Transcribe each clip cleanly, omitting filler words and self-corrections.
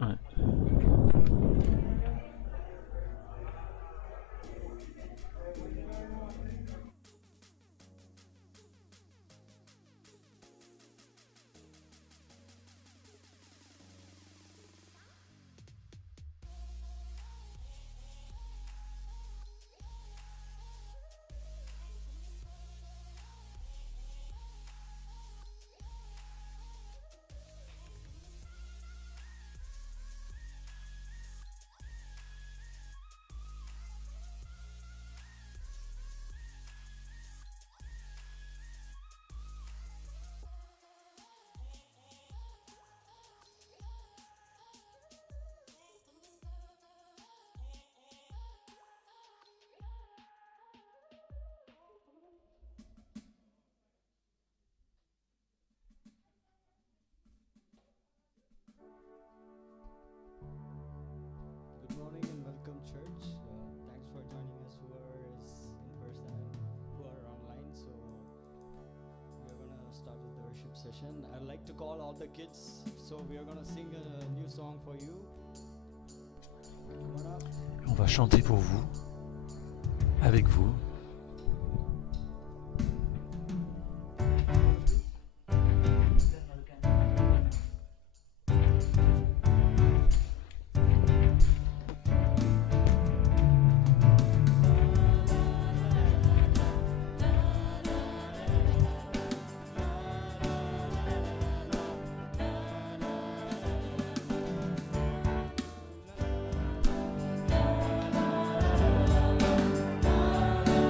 Ouais. Good morning and welcome, church. Thanks for joining us, who is in person and who are online. So we are gonna start with the worship session. I'd like to call all the kids. So we are gonna sing a new song for you. Come on up. On va chanter pour vous, avec vous. La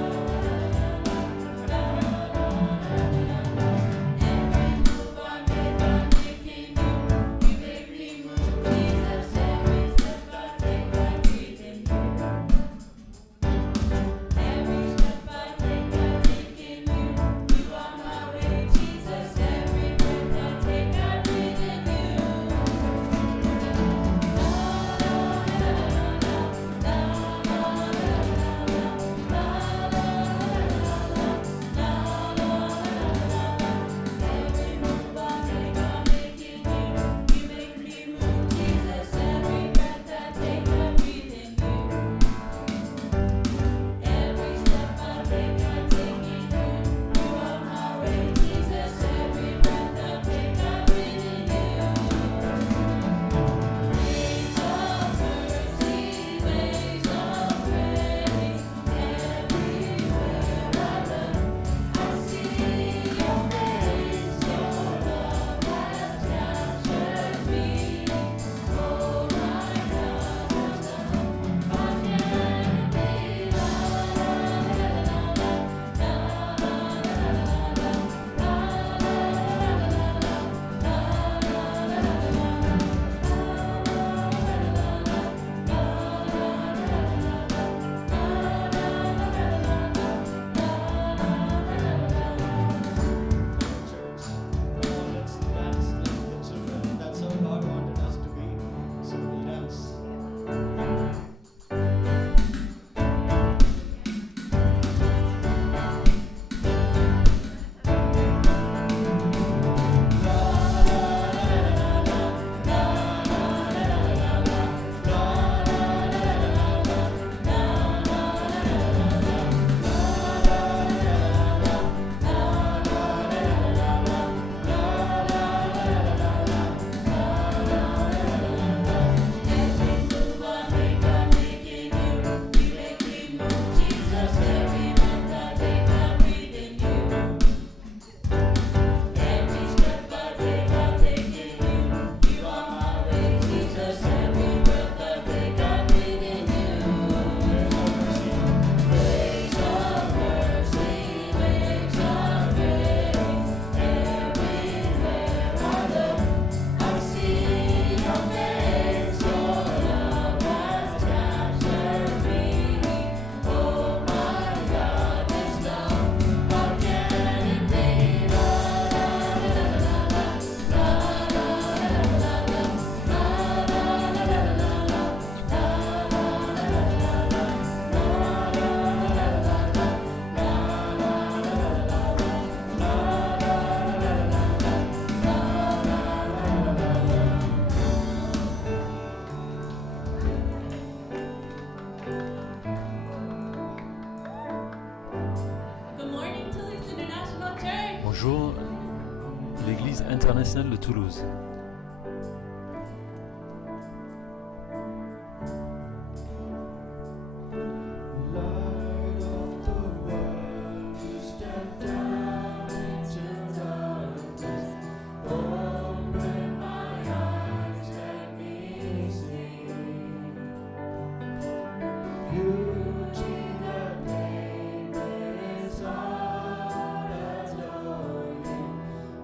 international de Toulouse.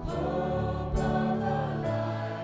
Hope of a life.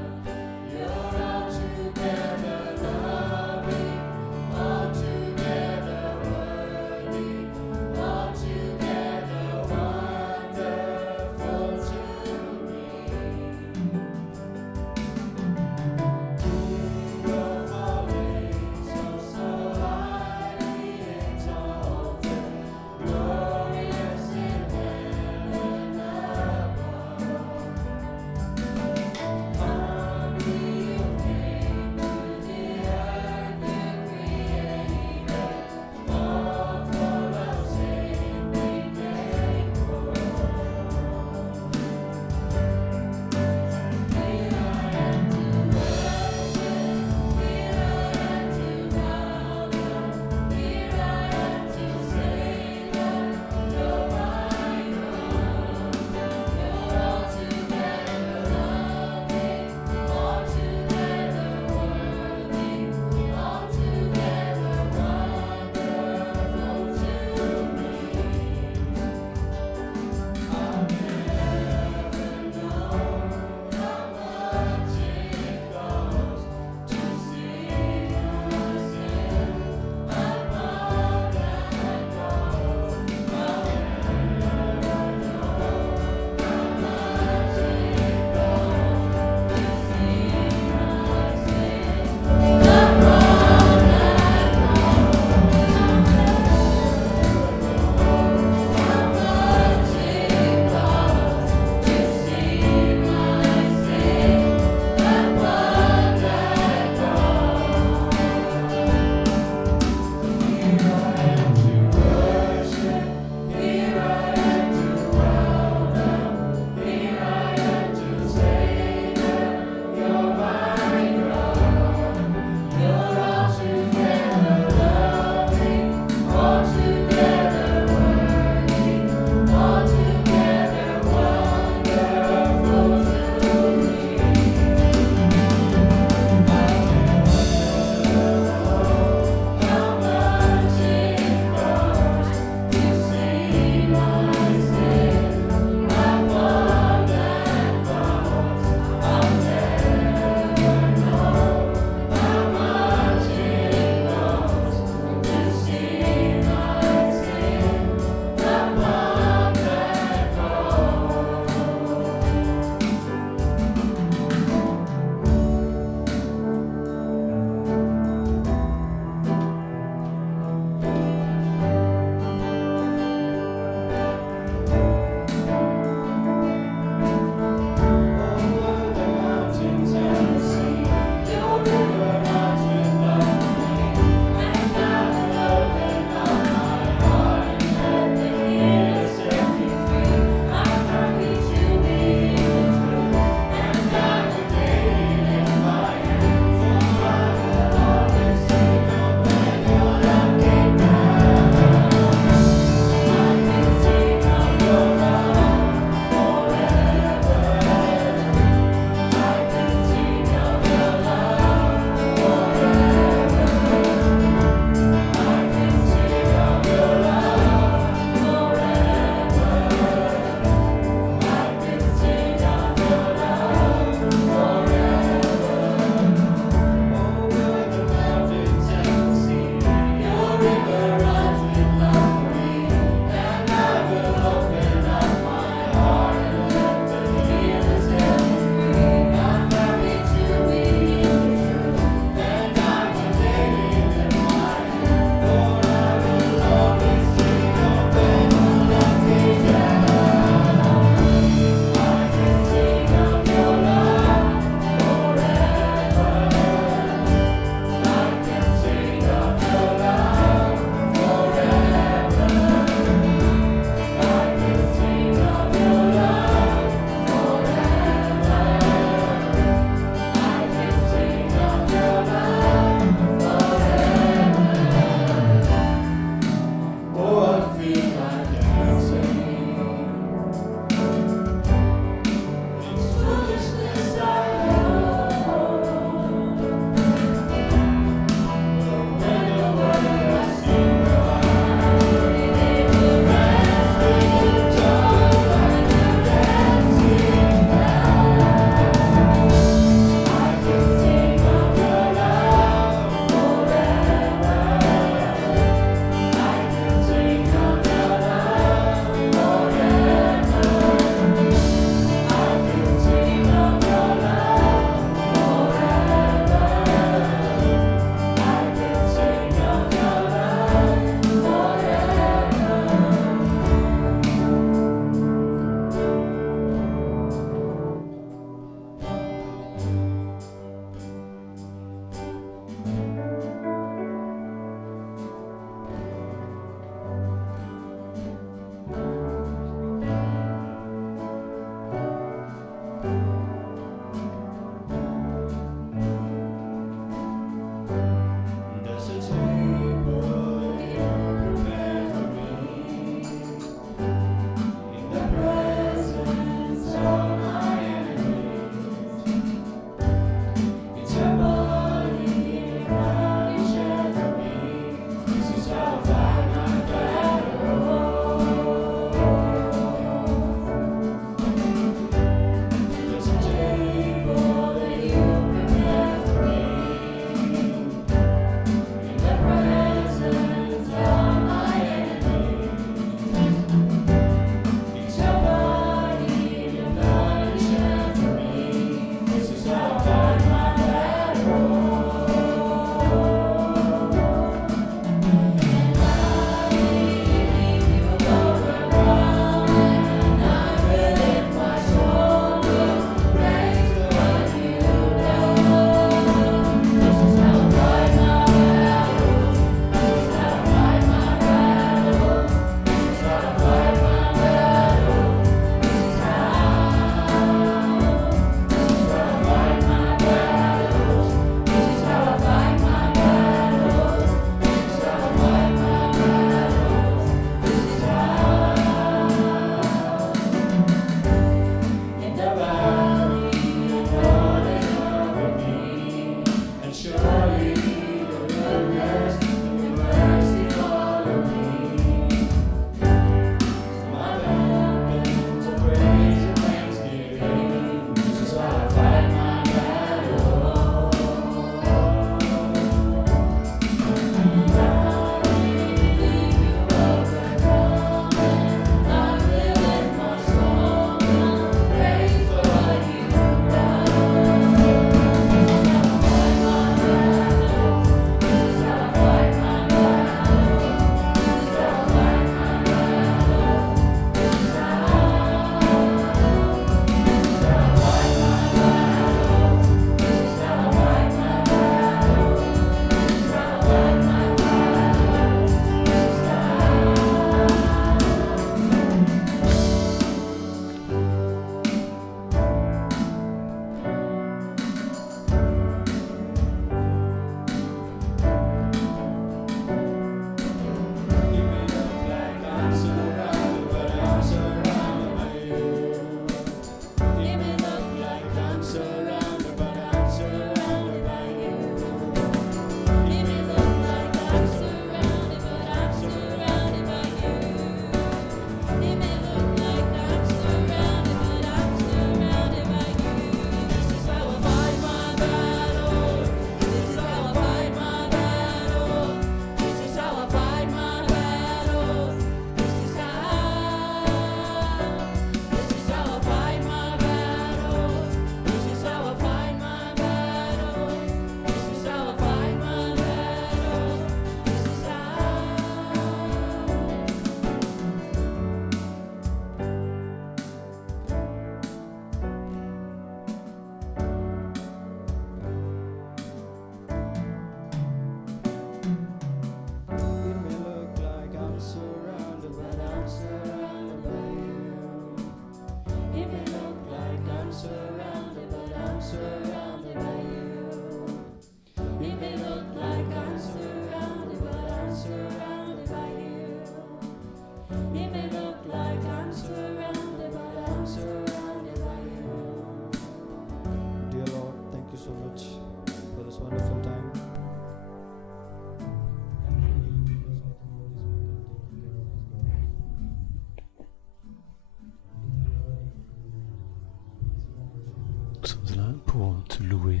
Nous sommes là pour te louer,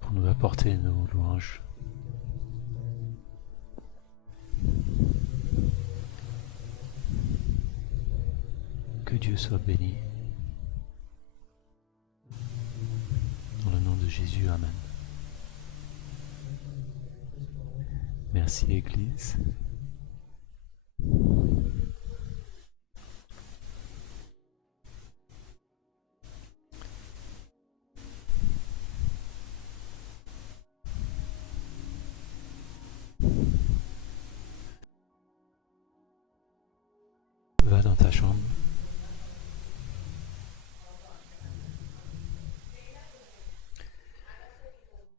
pour nous apporter nos louanges. Que Dieu soit béni. Dans le nom de Jésus, Amen. Merci Église. Va dans ta chambre.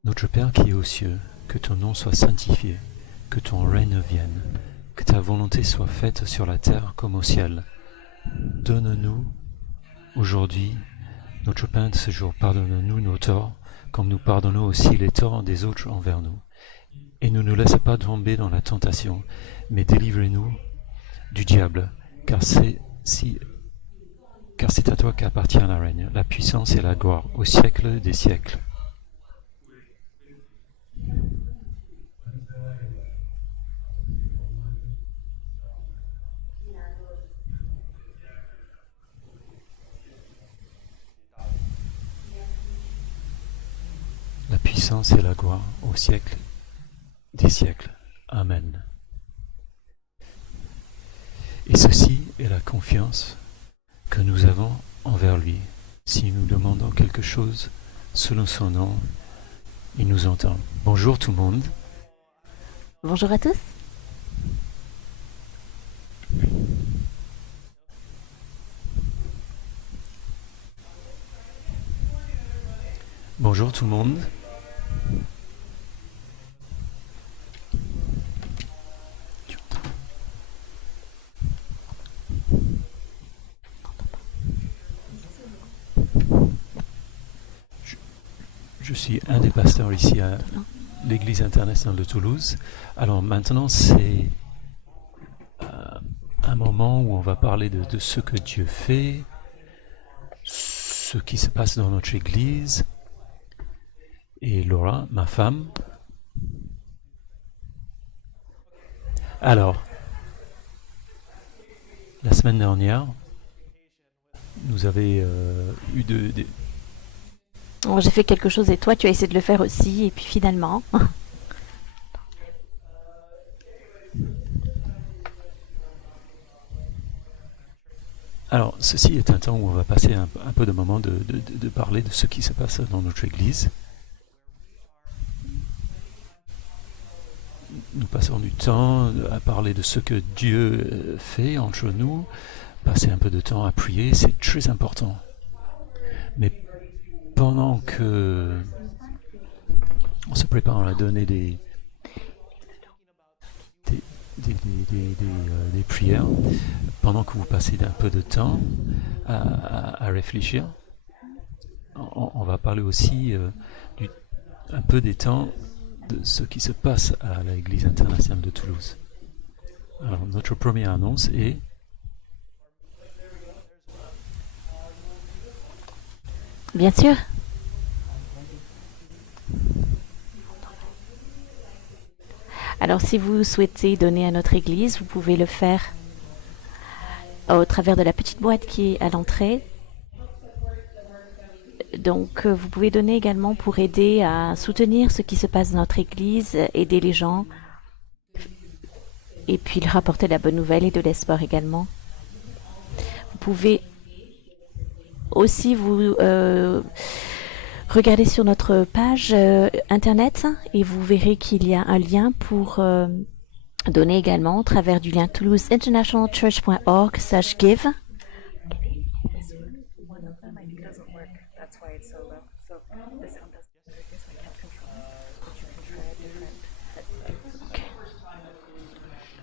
Notre Père qui est aux cieux, que ton nom soit sanctifié, que ton règne vienne, que ta volonté soit faite sur la terre comme au ciel. Donne-nous aujourd'hui notre pain de ce jour. Pardonne-nous nos torts, comme nous pardonnons aussi les torts des autres envers nous. Et ne nous laisse pas tomber dans la tentation, mais délivre-nous du diable, car c'est à toi qu'appartient la règne, la puissance et la gloire, au siècle des siècles. La puissance et la gloire, au siècle des siècles. Amen. Et ceci est la confiance que nous avons envers lui. Si nous demandons quelque chose selon son nom, il nous entend. Bonjour tout le monde. Bonjour à tous. Bonjour tout le monde. Je suis un des pasteurs ici à l'Église internationale de Toulouse. Alors maintenant, c'est un moment où on va parler de ce que Dieu fait, ce qui se passe dans notre Église. Et Laura, ma femme. Alors, la semaine dernière, nous avez eu des... Bon, j'ai fait quelque chose et toi tu as essayé de le faire aussi et puis finalement... Alors, ceci est un temps où on va passer un peu de moment de parler de ce qui se passe dans notre Église. Nous passons du temps à parler de ce que Dieu fait entre nous, passer un peu de temps à prier, c'est très important. Mais pendant que on se prépare à donner des prières, pendant que vous passez un peu de temps à réfléchir, on va parler aussi un peu des temps de ce qui se passe à l'Église internationale de Toulouse. Alors, notre première annonce est Bien sûr. Alors si vous souhaitez donner à notre église, vous pouvez le faire au travers de la petite boîte qui est à l'entrée. Donc vous pouvez donner également pour aider à soutenir ce qui se passe dans notre église, aider les gens et puis leur apporter la bonne nouvelle et de l'espoir également. Vous pouvez aussi vous regarder sur notre page internet et vous verrez qu'il y a un lien pour donner également au travers du lien toulouseinternationalchurch.org/give.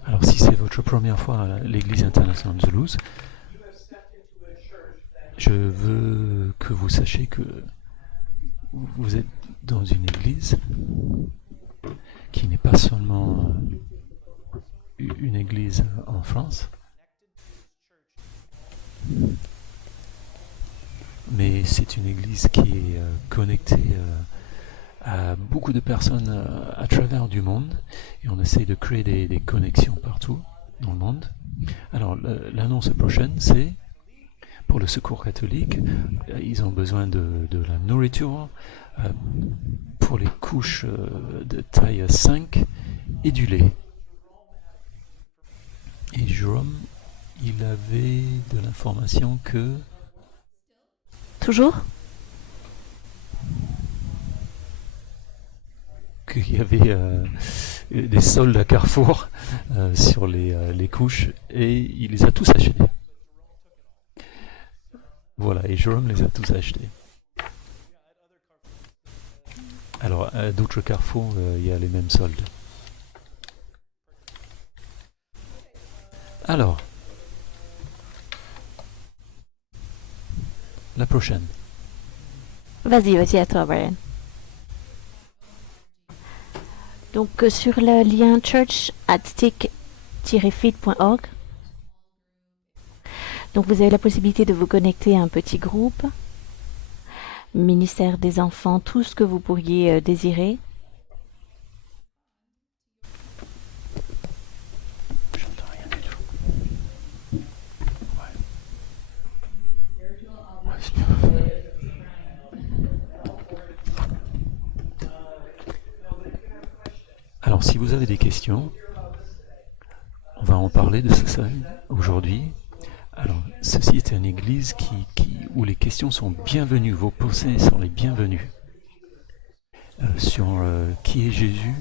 Alors si c'est votre première fois à l'Église internationale de Toulouse, je veux que vous sachiez que vous êtes dans une église qui n'est pas seulement une église en France, mais et c'est une église qui est connectée à beaucoup de personnes à travers du monde, et on essaye de créer des connexions partout dans le monde. Alors l'annonce prochaine, c'est pour le Secours catholique, ils ont besoin de la nourriture pour les couches de taille 5 et du lait. Et Jérôme, il avait de l'information que... Toujours? Qu'il y avait des soldes à Carrefour sur les couches, et il les a tous achetés. Voilà, et Jérôme les a tous achetés. Alors, à d'autres Carrefour, il y a les mêmes soldes. Alors, la prochaine. Vas-y à toi, Brian. Donc, sur le lien church@stick-feed.org, donc vous avez la possibilité de vous connecter à un petit groupe, ministère des enfants, tout ce que vous pourriez désirer. J'entends rien du tout. Ouais. Ouais, c'est bien. Alors, si vous avez des questions, on va en parler de ça aujourd'hui. Alors, ceci est une église où les questions sont bienvenues, vos pensées sont les bienvenues. Sur qui est Jésus,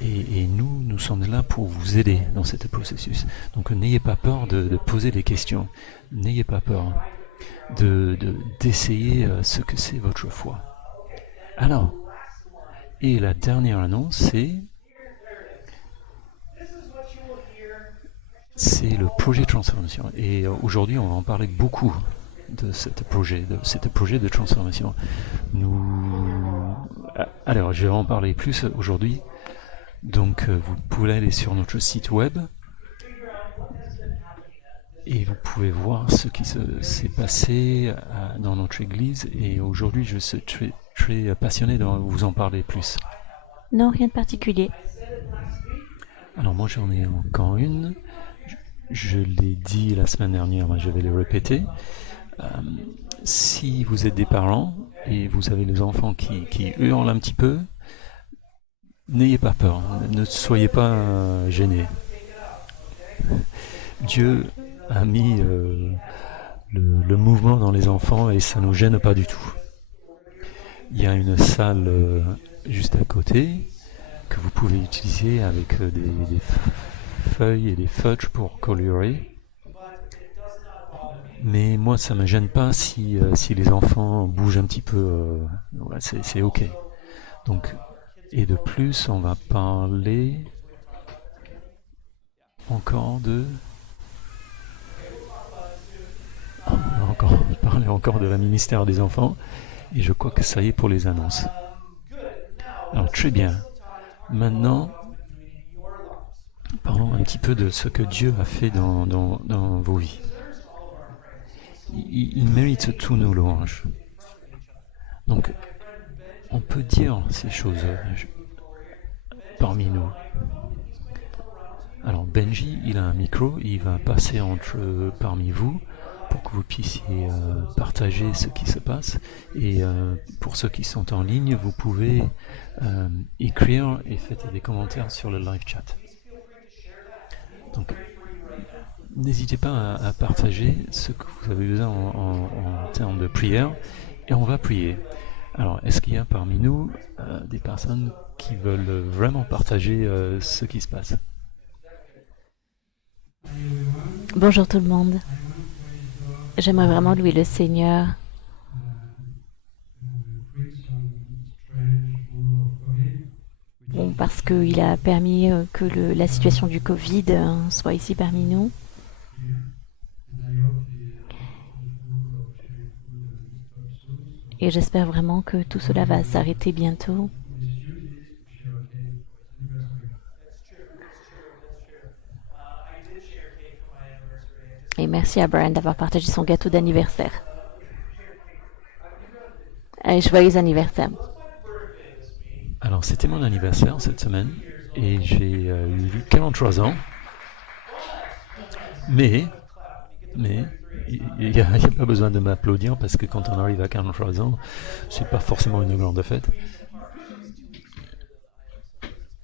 et nous sommes là pour vous aider dans ce processus. Donc n'ayez pas peur de poser des questions, n'ayez pas peur d'essayer ce que c'est votre foi. Alors, et la dernière annonce, c'est le projet de transformation. Et aujourd'hui, on va en parler beaucoup de ce projet de transformation. Alors, je vais en parler plus aujourd'hui. Donc, vous pouvez aller sur notre site web et vous pouvez voir ce qui s'est passé dans notre église. Et aujourd'hui, je suis très passionné de vous en parler plus. Non, rien de particulier. Alors, moi, j'en ai encore une. Je l'ai dit la semaine dernière, mais je vais le répéter. Si vous êtes des parents et vous avez les enfants qui hurlent un petit peu, n'ayez pas peur, ne soyez pas gênés. Dieu a mis le mouvement dans les enfants et ça ne nous gêne pas du tout. Il y a une salle juste à côté que vous pouvez utiliser avec des feuilles et des feutres pour colorer. Mais moi, ça me gêne pas si les enfants bougent un petit peu. Ouais, c'est ok. Donc, et de plus, on va parler encore de... On va parler encore de la ministère des enfants. Et je crois que ça y est pour les annonces. Alors, très bien. Maintenant, parlons un petit peu de ce que Dieu a fait dans vos vies. Il mérite tous nos louanges. Donc, on peut dire ces choses parmi nous. Alors, Benji, il a un micro, il va passer parmi vous pour que vous puissiez partager ce qui se passe. Et pour ceux qui sont en ligne, vous pouvez écrire et faites des commentaires sur le live chat. Donc, n'hésitez pas à partager ce que vous avez besoin en termes de prière, et on va prier. Alors, est-ce qu'il y a parmi nous des personnes qui veulent vraiment partager ce qui se passe? Bonjour tout le monde. J'aimerais vraiment louer le Seigneur parce qu'il a permis que la situation du Covid soit ici parmi nous. Et j'espère vraiment que tout cela va s'arrêter bientôt. Et merci à Brian d'avoir partagé son gâteau d'anniversaire. Joyeux anniversaire. Alors, c'était mon anniversaire cette semaine et j'ai eu 43 ans. Mais il n'y a pas besoin de m'applaudir parce que quand on arrive à 43 ans, c'est pas forcément une grande fête.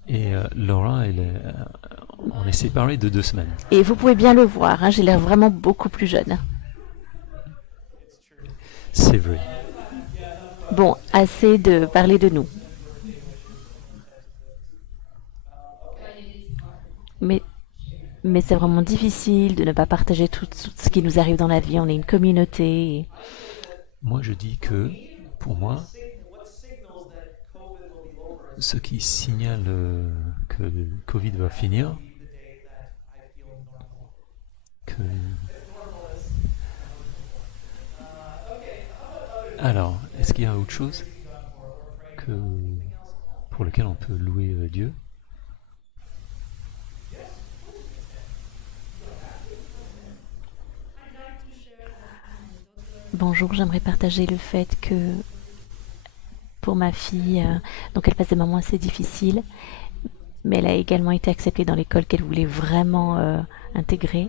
Et Laura, on est séparés de 2 semaines. Et vous pouvez bien le voir, hein, j'ai l'air vraiment beaucoup plus jeune. C'est vrai. Bon, assez de parler de nous. Mais c'est vraiment difficile de ne pas partager tout ce qui nous arrive dans la vie. On est une communauté. Moi, je dis que, pour moi, ce qui signale que le Covid va finir, que... Alors, est-ce qu'il y a autre chose pour lequel on peut louer Dieu? Bonjour, j'aimerais partager le fait que pour ma fille, donc elle passe des moments assez difficiles, mais elle a également été acceptée dans l'école qu'elle voulait vraiment intégrer.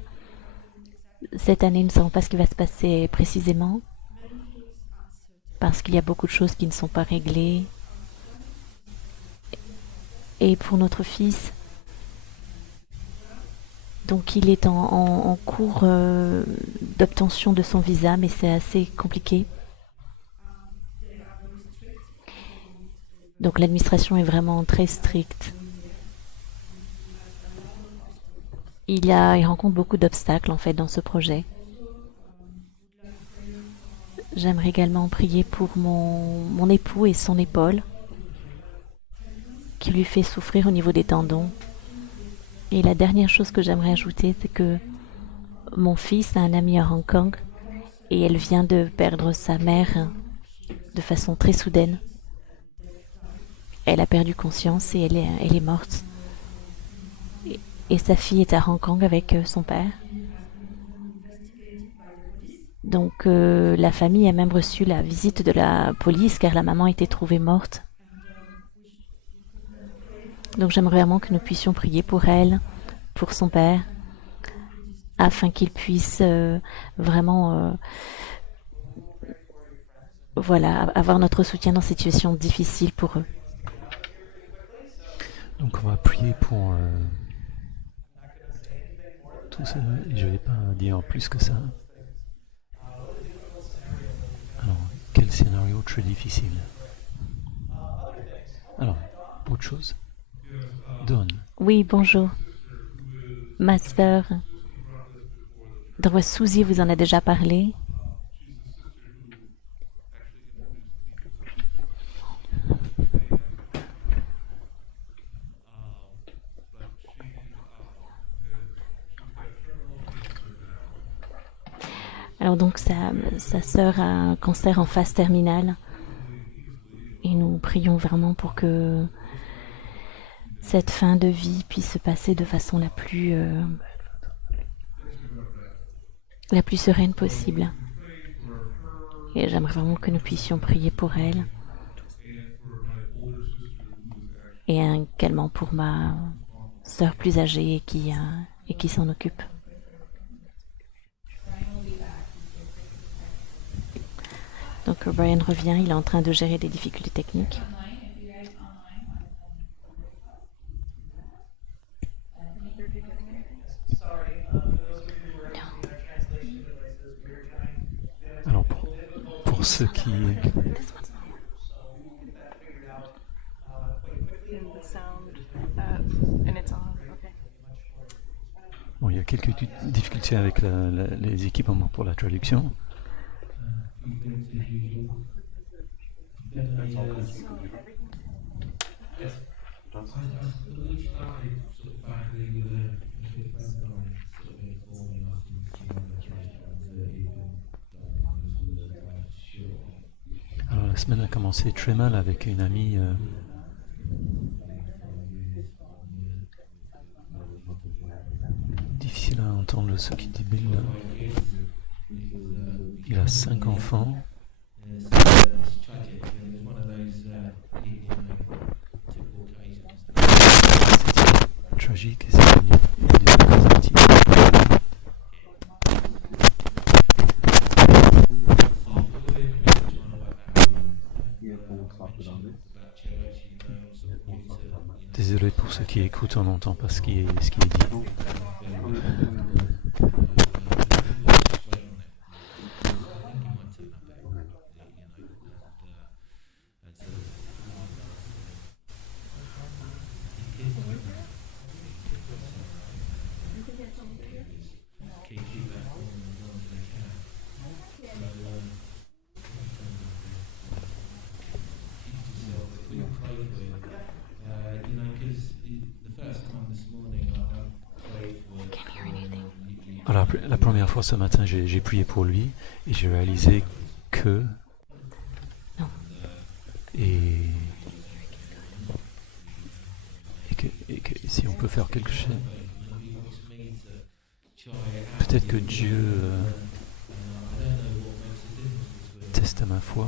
Cette année, nous ne savons pas ce qui va se passer précisément, parce qu'il y a beaucoup de choses qui ne sont pas réglées. Et pour notre fils, donc il est en cours d'obtention de son visa, mais c'est assez compliqué. Donc l'administration est vraiment très stricte. Il rencontre beaucoup d'obstacles en fait dans ce projet. J'aimerais également prier pour mon époux et son épaule, qui lui fait souffrir au niveau des tendons. Et la dernière chose que j'aimerais ajouter, c'est que mon fils a un ami à Hong Kong et elle vient de perdre sa mère de façon très soudaine. Elle a perdu conscience et elle est morte. Et sa fille est à Hong Kong avec son père. Donc la famille a même reçu la visite de la police car la maman a été trouvée morte. Donc j'aimerais vraiment que nous puissions prier pour elle, pour son père, afin qu'il puisse vraiment avoir notre soutien dans cette situation difficile pour eux. Donc on va prier pour tout ça. Je ne vais pas dire plus que ça. Alors, quel scénario très difficile. Alors, autre chose? Dawn. Oui, bonjour. Ma sœur, Suzy vous en a déjà parlé. Alors donc sa sœur a un cancer en phase terminale et nous prions vraiment pour que cette fin de vie puisse se passer de façon la plus sereine possible. Et j'aimerais vraiment que nous puissions prier pour elle et également pour ma sœur plus âgée et qui s'en occupe. Donc Brian revient, il est en train de gérer des difficultés techniques. Alors pour ceux qui... Bon, il y a quelques difficultés avec les équipements pour la traduction. Alors la semaine a commencé très mal avec une amie difficile à entendre ce qu'il dit Bill. Il a 5 enfants. tragique et c'est une très intime. Désolé pour ceux qui écoutent, on n'entend pas ce qui est dit. Alors, la première fois ce matin, j'ai prié pour lui et j'ai réalisé que... Et que si on peut faire quelque chose, peut-être que Dieu teste ma foi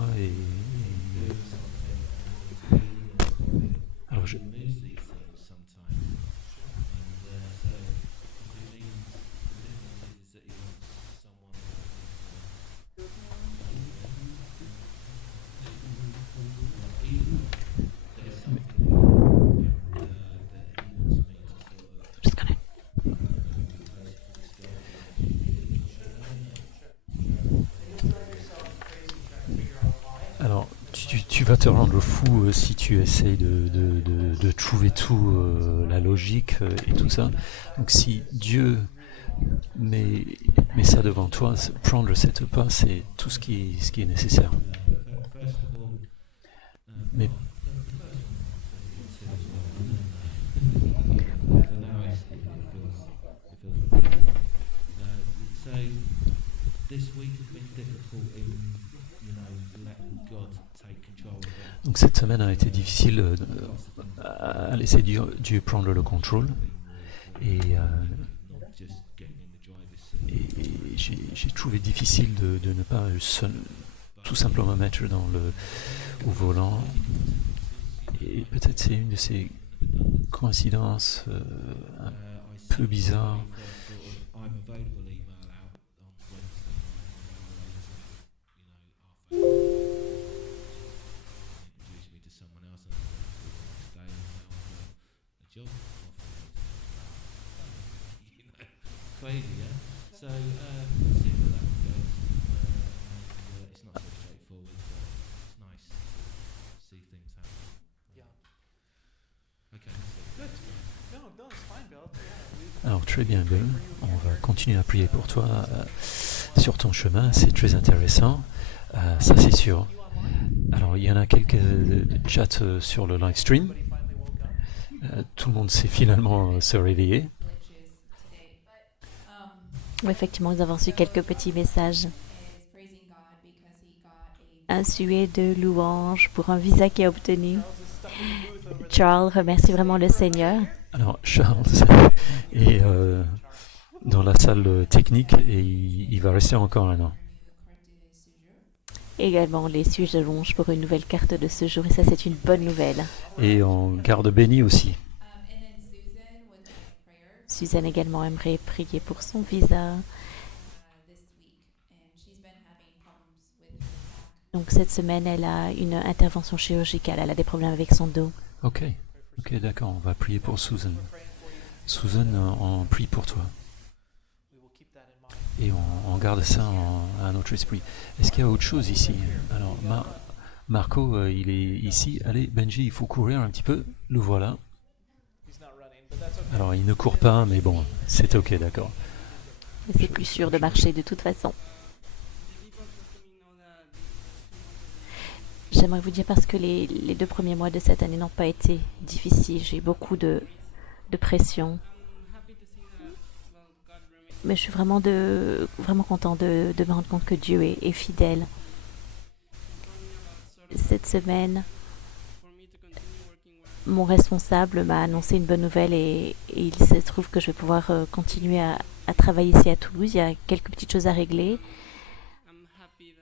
alors tu vas te rendre fou si tu essayes de trouver tout, la logique et tout ça. Donc si Dieu met ça devant toi, prendre cette pas, c'est tout ce qui est nécessaire. Mais donc cette semaine a été difficile à laisser Dieu prendre le contrôle et j'ai trouvé difficile de ne pas tout simplement mettre au volant. Et peut-être c'est une de ces coïncidences un peu bizarres. Crazy, yeah? So, see where that goes. It's not so straightforward, but it's nice to see things happen. Yeah. Okay. Good. No, it's fine, Bill. Yeah, alors très bien, Bill. On va continuer à prier pour toi sur ton chemin. C'est très intéressant. Ça, c'est sûr. Alors, il y en a quelques chats sur le live stream. Tout le monde s'est finalement se réveiller. Oui, effectivement, nous avons reçu quelques petits messages. Un suet de louange pour un visa qu'il a obtenu. Charles remercie vraiment le Seigneur. Alors, Charles est dans la salle technique et il va rester encore un an. Également les sujets de louange pour une nouvelle carte de séjour. Et ça, c'est une bonne nouvelle. Et on garde béni aussi. Suzanne également aimerait prier pour son visa. Donc cette semaine, elle a une intervention chirurgicale. Elle a des problèmes avec son dos. Ok, d'accord. On va prier pour Susan. Susan, on prie pour toi. Et on garde ça à notre esprit. Est-ce qu'il y a autre chose ici? Alors, Marco, il est ici. Allez, Benji, il faut courir un petit peu. Le voilà. Alors, il ne court pas, mais bon, c'est ok, d'accord. C'est plus sûr de marcher de toute façon. J'aimerais vous dire parce que les 2 premiers mois de cette année n'ont pas été difficiles. J'ai eu beaucoup de pression. Mais je suis vraiment content de me rendre compte que Dieu est fidèle. Cette semaine, mon responsable m'a annoncé une bonne nouvelle et il se trouve que je vais pouvoir continuer à travailler ici à Toulouse. Il y a quelques petites choses à régler,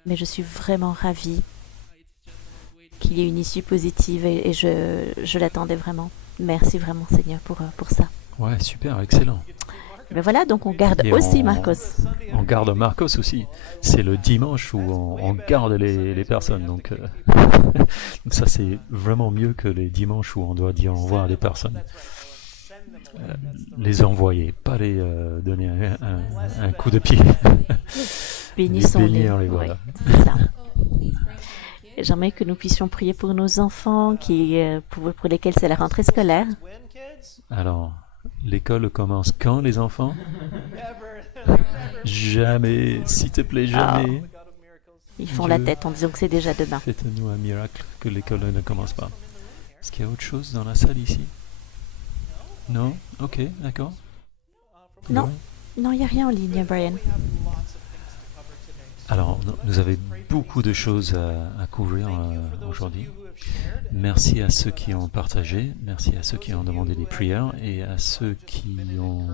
mais je suis vraiment ravie qu'il y ait une issue positive et je l'attendais vraiment. Merci vraiment Seigneur pour ça. Ouais, super, excellent. Mais voilà, donc on garde Et aussi on- Marcos. On garde Marcos aussi. C'est le dimanche où on garde les personnes. Donc, donc ça, c'est vraiment mieux que les dimanches où on doit dire au revoir à des personnes. Les envoyer, pas les donner un coup de pied. Bénissons-les. bénir, les voilà. Ouais, c'est ça. Et j'aimerais que nous puissions prier pour nos enfants pour lesquels c'est la rentrée scolaire. Alors, l'école commence quand, les enfants? Jamais, s'il te plaît, jamais. Ils font Dieu. la tête en disant que c'est déjà demain. Faites-nous un miracle que l'école ne commence pas. Est-ce qu'il y a autre chose dans la salle ici? Non? Ok, d'accord. Non. Ouais. Non, il n'y a rien en ligne, Brian. Alors, nous avons beaucoup de choses à couvrir aujourd'hui. Merci à ceux qui ont partagé, merci à ceux qui ont demandé des prières et à ceux qui ont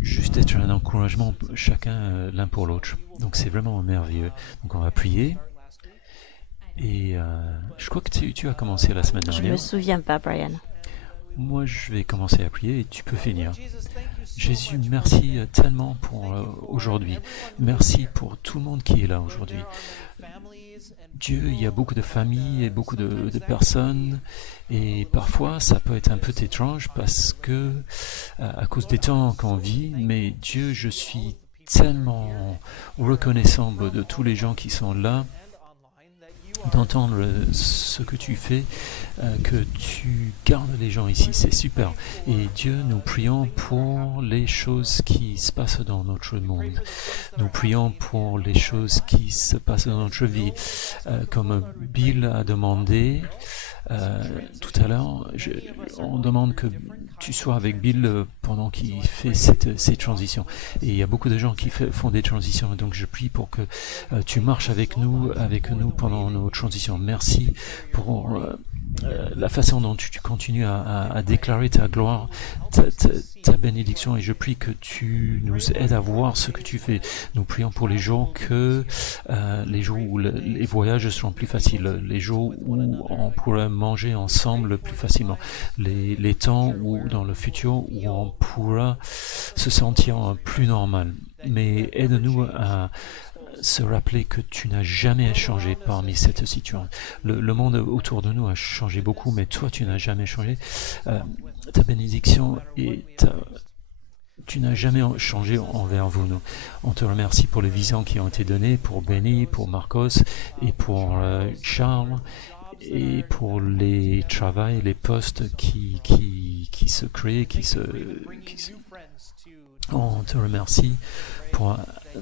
juste être un encouragement chacun l'un pour l'autre. Donc c'est vraiment merveilleux. Donc on va prier. Et je crois que tu as commencé la semaine Je dernière. me souviens pas, Brian. Moi, je vais commencer à prier et tu peux finir. Jésus, merci tellement pour aujourd'hui. Merci pour tout le monde qui est là aujourd'hui. Dieu, il y a beaucoup de familles et beaucoup de personnes et parfois ça peut être un peu étrange parce que à cause des temps qu'on vit, mais Dieu, je suis tellement reconnaissant de tous les gens qui sont là, d'entendre ce que tu fais, que tu gardes les gens ici, c'est super. Et Dieu, nous prions pour les choses qui se passent dans notre monde. Nous prions pour les choses qui se passent dans notre vie. Comme Bill a demandé tout à l'heure, on demande que tu sois avec Bill pendant qu'il fait ces transitions. Et il y a beaucoup de gens qui font des transitions, donc je prie pour que tu marches avec nous pendant nos transitions. Merci pour la façon dont tu continues à déclarer ta gloire, ta bénédiction, et je prie que tu nous aides à voir ce que tu fais. Nous prions pour les jours les jours où les voyages seront plus faciles, les jours où on pourra manger ensemble plus facilement, les temps où dans le futur où on pourra se sentir plus normal. Mais aide-nous à se rappeler que tu n'as jamais changé parmi cette situation. Le monde autour de nous a changé beaucoup, mais toi, tu n'as jamais changé. Ta bénédiction et tu n'as jamais changé envers vous. Nous. On te remercie pour les visions qui ont été données, pour Benny, pour Marcos et pour Charles, et pour les travails, les postes qui se créent, on te remercie pour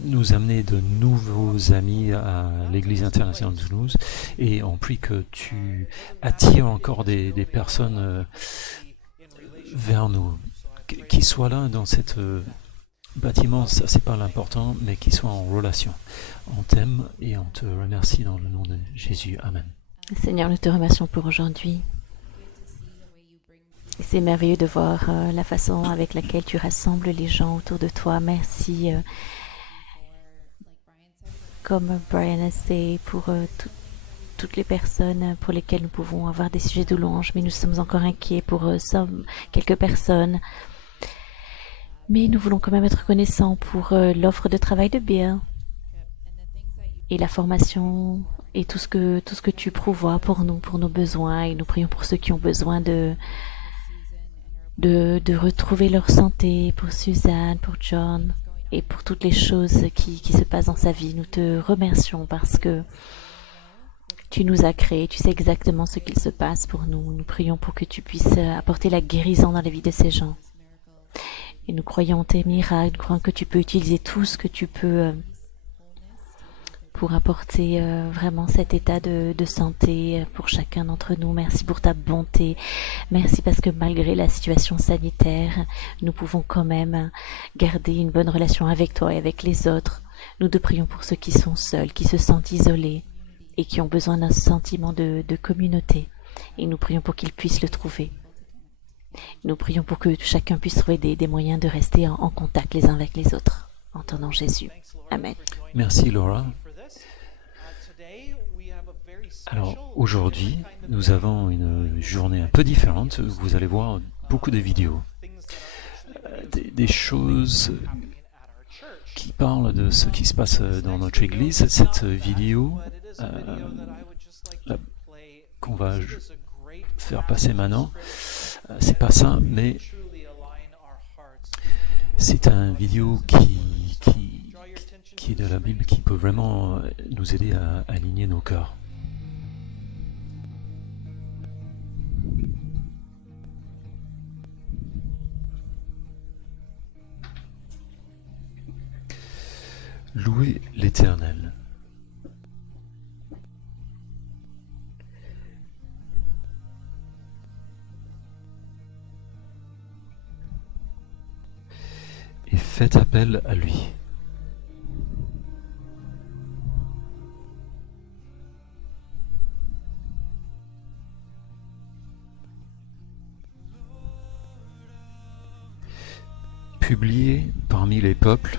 nous amener de nouveaux amis à l'Église internationale de Toulouse, et on prie que tu attires encore des personnes vers nous, qui soient là dans cet bâtiment, ça c'est pas l'important, mais qui soient en relation. On t'aime et on te remercie dans le nom de Jésus. Amen. Seigneur, nous te remercions pour aujourd'hui. C'est merveilleux de voir la façon avec laquelle tu rassembles les gens autour de toi. Merci, comme Brian a dit, pour toutes les personnes pour lesquelles nous pouvons avoir des sujets de louange, mais nous sommes encore inquiets pour quelques personnes. Mais nous voulons quand même être reconnaissants pour l'offre de travail de Bill et la formation et tout ce que tu pourvois pour nous, pour nos besoins. Et nous prions pour ceux qui ont besoin de retrouver leur santé, pour Suzanne, pour John et pour toutes les choses qui se passent dans sa vie. Nous te remercions parce que tu nous as créés, tu sais exactement ce qu'il se passe pour nous. Nous prions pour que tu puisses apporter la guérison dans la vie de ces gens. Et nous croyons en tes miracles, nous croyons que tu peux utiliser tout ce que tu peux pour apporter vraiment cet état de santé pour chacun d'entre nous. Merci pour ta bonté. Merci parce que malgré la situation sanitaire, nous pouvons quand même garder une bonne relation avec toi et avec les autres. Nous te prions pour ceux qui sont seuls, qui se sentent isolés et qui ont besoin d'un sentiment de communauté. Et nous prions pour qu'ils puissent le trouver. Nous prions pour que chacun puisse trouver des moyens de rester en contact les uns avec les autres. En ton nom Jésus. Amen. Merci Laura. Alors aujourd'hui, nous avons une journée un peu différente. Vous allez voir beaucoup de vidéos. des choses qui parlent de ce qui se passe dans notre église. Cette vidéo qu'on va faire passer maintenant, c'est pas ça, mais c'est un vidéo qui est de la Bible, qui peut vraiment nous aider à aligner nos cœurs. Louez l'Éternel. Et faites appel à lui. Publiez parmi les peuples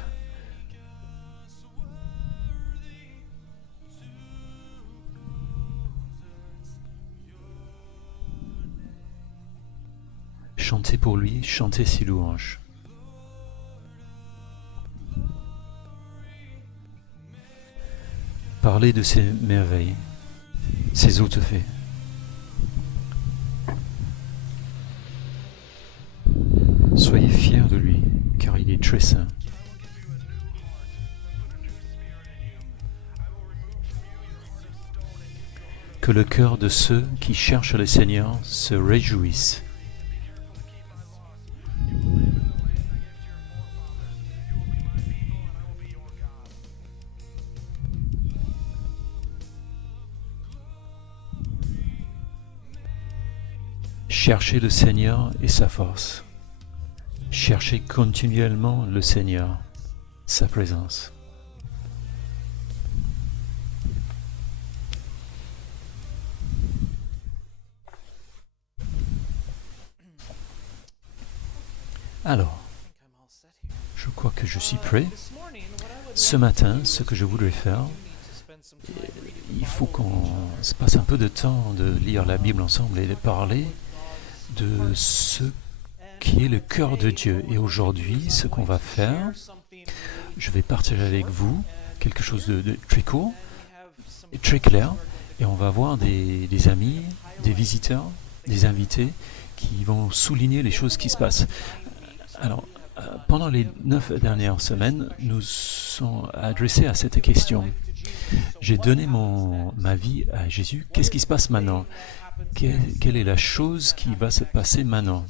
chantez pour lui, chantez ses louanges. Parlez de ses merveilles, ses hautes faits. Soyez fiers de lui, car il est très saint. Que le cœur de ceux qui cherchent le Seigneur se réjouisse. Cherchez le Seigneur et sa force. Cherchez continuellement le Seigneur, sa présence. Alors, je crois que je suis prêt. Ce matin, ce que je voudrais faire, il faut qu'on se passe un peu de temps de lire la Bible ensemble et de parler de ce qui est le cœur de Dieu. Et aujourd'hui, ce qu'on va faire, je vais partager avec vous quelque chose de très court et très clair. Et on va voir des amis, des visiteurs, des invités qui vont souligner les choses qui se passent. Alors, pendant les 9 dernières semaines, nous sommes adressés à cette question. J'ai donné ma vie à Jésus. Qu'est-ce qui se passe maintenant? Quelle est la chose qui va se passer maintenant?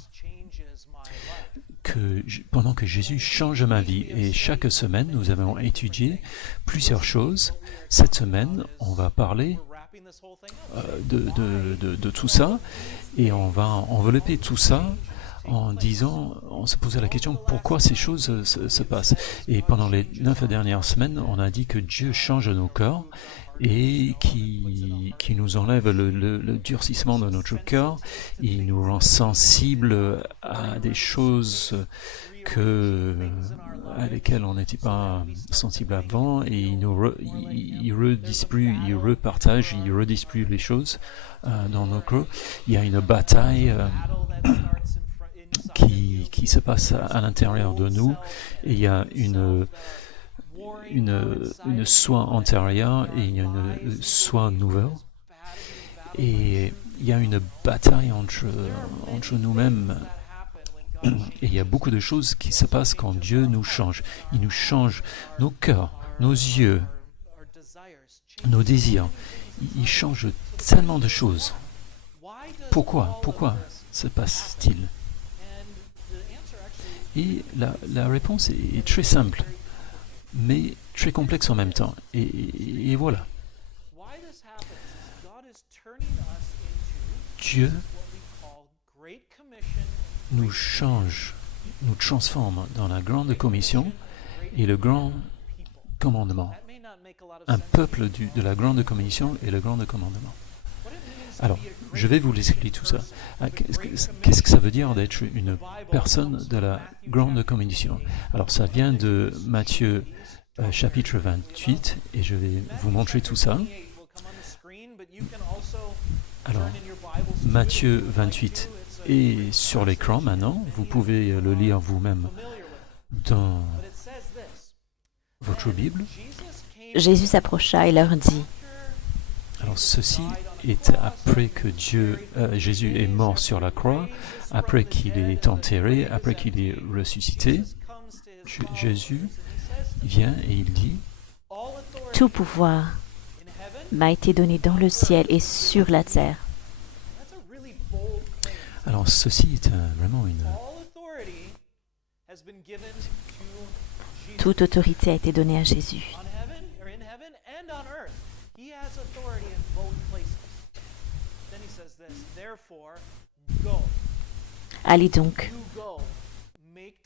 Pendant que Jésus change ma vie. Et chaque semaine, nous avons étudié plusieurs choses. Cette semaine, on va parler de tout ça. Et on va envelopper tout ça en disant, on se posait la question pourquoi ces choses se passent. Et pendant les 9 dernières semaines, on a dit que Dieu change nos cœurs et qui nous enlève le durcissement de notre cœur. Il nous rend sensibles à des choses à lesquelles on n'était pas sensible avant, et il redistribue, il repartage, il redistribue les choses dans nos cœurs. Il y a une bataille qui se passe à l'intérieur de nous, et il y a une soi antérieure et il y a une soi nouvelle, et il y a une bataille entre nous-mêmes, et il y a beaucoup de choses qui se passent quand Dieu nous change. Il nous change nos cœurs, nos yeux, nos désirs. Il change tellement de choses. Pourquoi se passe-t-il? Et la réponse est très simple, mais très complexe en même temps. Et voilà. Dieu nous change, nous transforme dans la grande commission et le grand commandement. Un peuple de la grande commission et le grand commandement. Alors, je vais vous expliquer tout ça. Qu'est-ce que ça veut dire d'être une personne de la grande commission? Alors, ça vient de Matthieu chapitre 28, et je vais vous montrer tout ça. Alors, Matthieu 28, est sur l'écran maintenant. Vous pouvez le lire vous-même dans votre Bible. Jésus s'approcha et leur dit, Alors ceci est après que Jésus est mort sur la croix, après qu'il est enterré, après qu'il est ressuscité. Jésus vient et il dit, tout pouvoir m'a été donné dans le ciel et sur la terre. alors ceci est vraiment une... Toute autorité a été donnée à Jésus. Allez donc,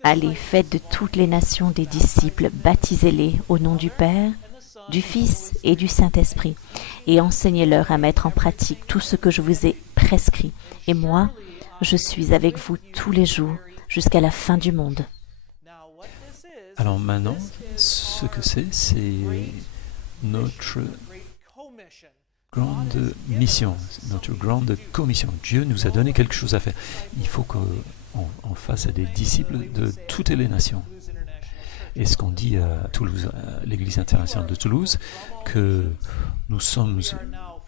allez, faites de toutes les nations des disciples, baptisez-les au nom du Père, du Fils et du Saint-Esprit, et enseignez-leur à mettre en pratique tout ce que je vous ai prescrit. Et moi, je suis avec vous tous les jours jusqu'à la fin du monde. Alors maintenant, ce que c'est notre grande mission, notre grande commission. Dieu nous a donné quelque chose à faire. Il faut qu'on fasse des disciples de toutes les nations. Et ce qu'on dit à Toulouse, à l'Église internationale de Toulouse, que nous sommes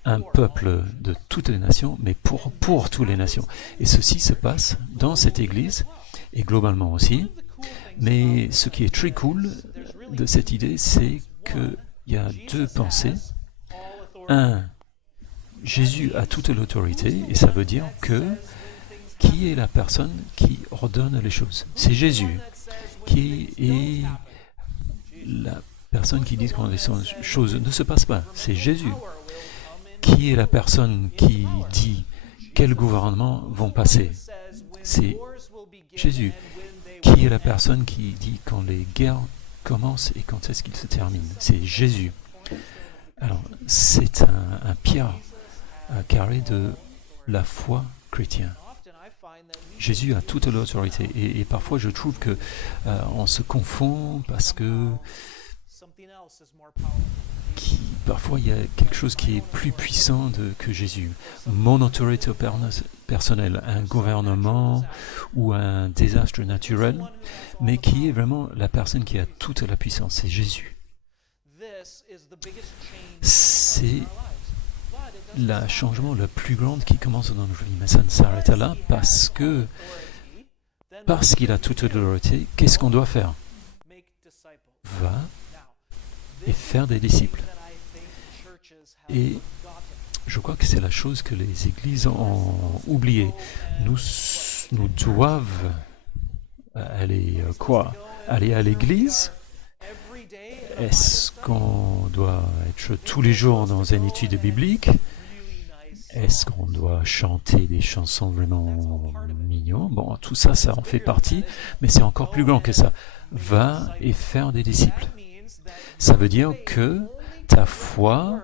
un peuple de toutes les nations, mais pour toutes les nations. Et ceci se passe dans cette Église, et globalement aussi. Mais ce qui est très cool de cette idée, c'est qu'il y a deux pensées. Un, Jésus a toute l'autorité, et ça veut dire que qui est la personne qui ordonne les choses? C'est Jésus. Qui est la personne qui dit quand les choses ne se passent pas? C'est Jésus. Qui est la personne qui dit quels gouvernements vont passer? C'est Jésus. Qui est la personne qui dit quand les guerres commencent et quand est-ce qu'ils se terminent? C'est Jésus. Alors, c'est un pierre carré de la foi chrétienne. Jésus a toute l'autorité et parfois je trouve que on se confond parce que parfois il y a quelque chose qui est plus puissant que Jésus. Mon autorité personnelle, un gouvernement ou un désastre naturel, mais qui est vraiment la personne qui a toute la puissance, c'est Jésus. C'est le changement le plus grand qui commence dans notre vie, mais ça ne s'arrête là parce qu'il a toute l'autorité. Qu'est-ce qu'on doit faire? Va et faire des disciples. Et je crois que c'est la chose que les églises ont oubliée. Nous doivent aller aller à l'église. Est-ce qu'on doit être tous les jours dans une étude biblique? Est-ce qu'on doit chanter des chansons vraiment mignonnes? Bon, tout ça, ça en fait partie, mais c'est encore plus grand que ça. Va et faire des disciples. Ça veut dire que ta foi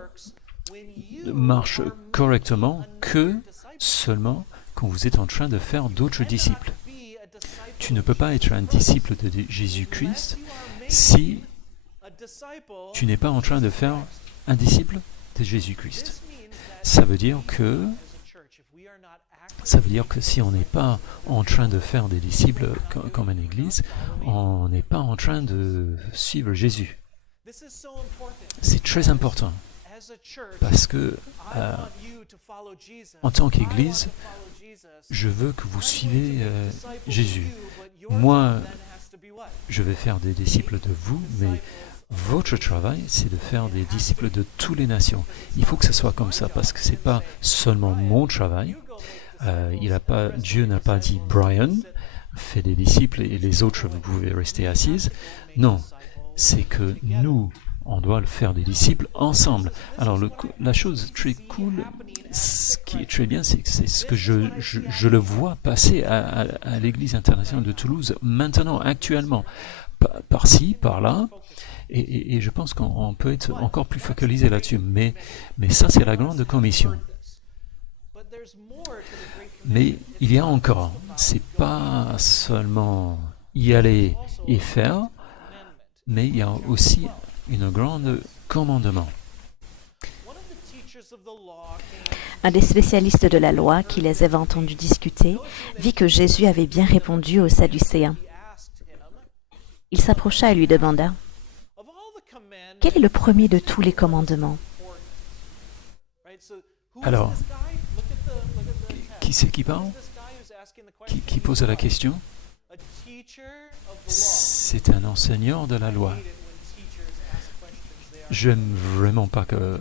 marche correctement que seulement quand vous êtes en train de faire d'autres disciples. Tu ne peux pas être un disciple de Jésus-Christ si tu n'es pas en train de faire un disciple de Jésus-Christ. Ça veut dire que si on n'est pas en train de faire des disciples comme une église, on n'est pas en train de suivre Jésus. C'est très important parce que en tant qu'église, je veux que vous suivez Jésus. Moi, je vais faire des disciples de vous, mais votre travail, c'est de faire des disciples de toutes les nations. Il faut que ce soit comme ça, parce que ce n'est pas seulement mon travail. Dieu n'a pas dit « Brian, fais des disciples et les autres, vous pouvez rester assises ». Non, c'est que nous, on doit le faire des disciples ensemble. Alors, la chose très cool, ce qui est très bien, c'est ce que je le vois passer à l'Église internationale de Toulouse, maintenant, actuellement, par-ci, par-là. Et je pense qu'on peut être encore plus focalisé là-dessus. Mais ça, c'est la grande commission. Mais il y a encore, c'est pas seulement y aller et faire, mais il y a aussi une grande commandement. Un des spécialistes de la loi qui les avait entendus discuter vit que Jésus avait bien répondu aux Sadducéens. Il s'approcha et lui demanda « Quel est le premier de tous les commandements ?» Alors, qui c'est qui parle? Qui pose la question? C'est un enseignant de la loi. J'aime vraiment pas que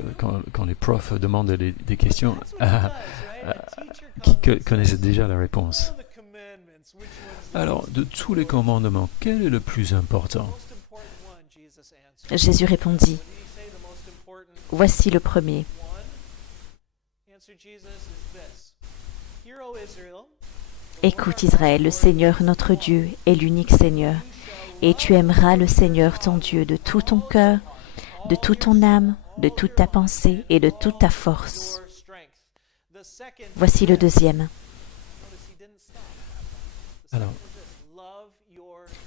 quand les profs demandent des questions qui connaissent déjà la réponse. Alors, de tous les commandements, quel est le plus important? Jésus répondit « Voici le premier. Écoute Israël, le Seigneur notre Dieu est l'unique Seigneur, et tu aimeras le Seigneur ton Dieu de tout ton cœur, de toute ton âme, de toute ta pensée et de toute ta force. Voici le deuxième. Alors,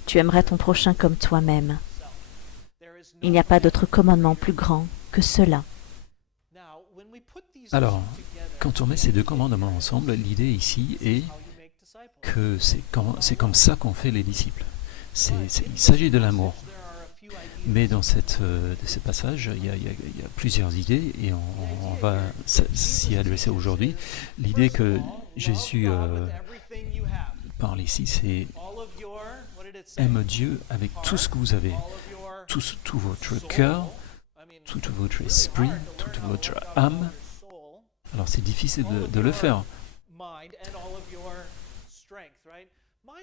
Tu aimeras ton prochain comme toi-même. Il n'y a pas d'autre commandement plus grand que cela. alors, quand on met ces deux commandements ensemble, l'idée ici est que c'est comme ça qu'on fait les disciples. Il s'agit de l'amour. Mais dans ce passage, il y a plusieurs idées et on va s'y adresser aujourd'hui. L'idée que Jésus parle ici, c'est aime Dieu avec tout ce que vous avez, tout votre cœur, tout votre esprit, toute votre âme. Alors c'est difficile de le faire.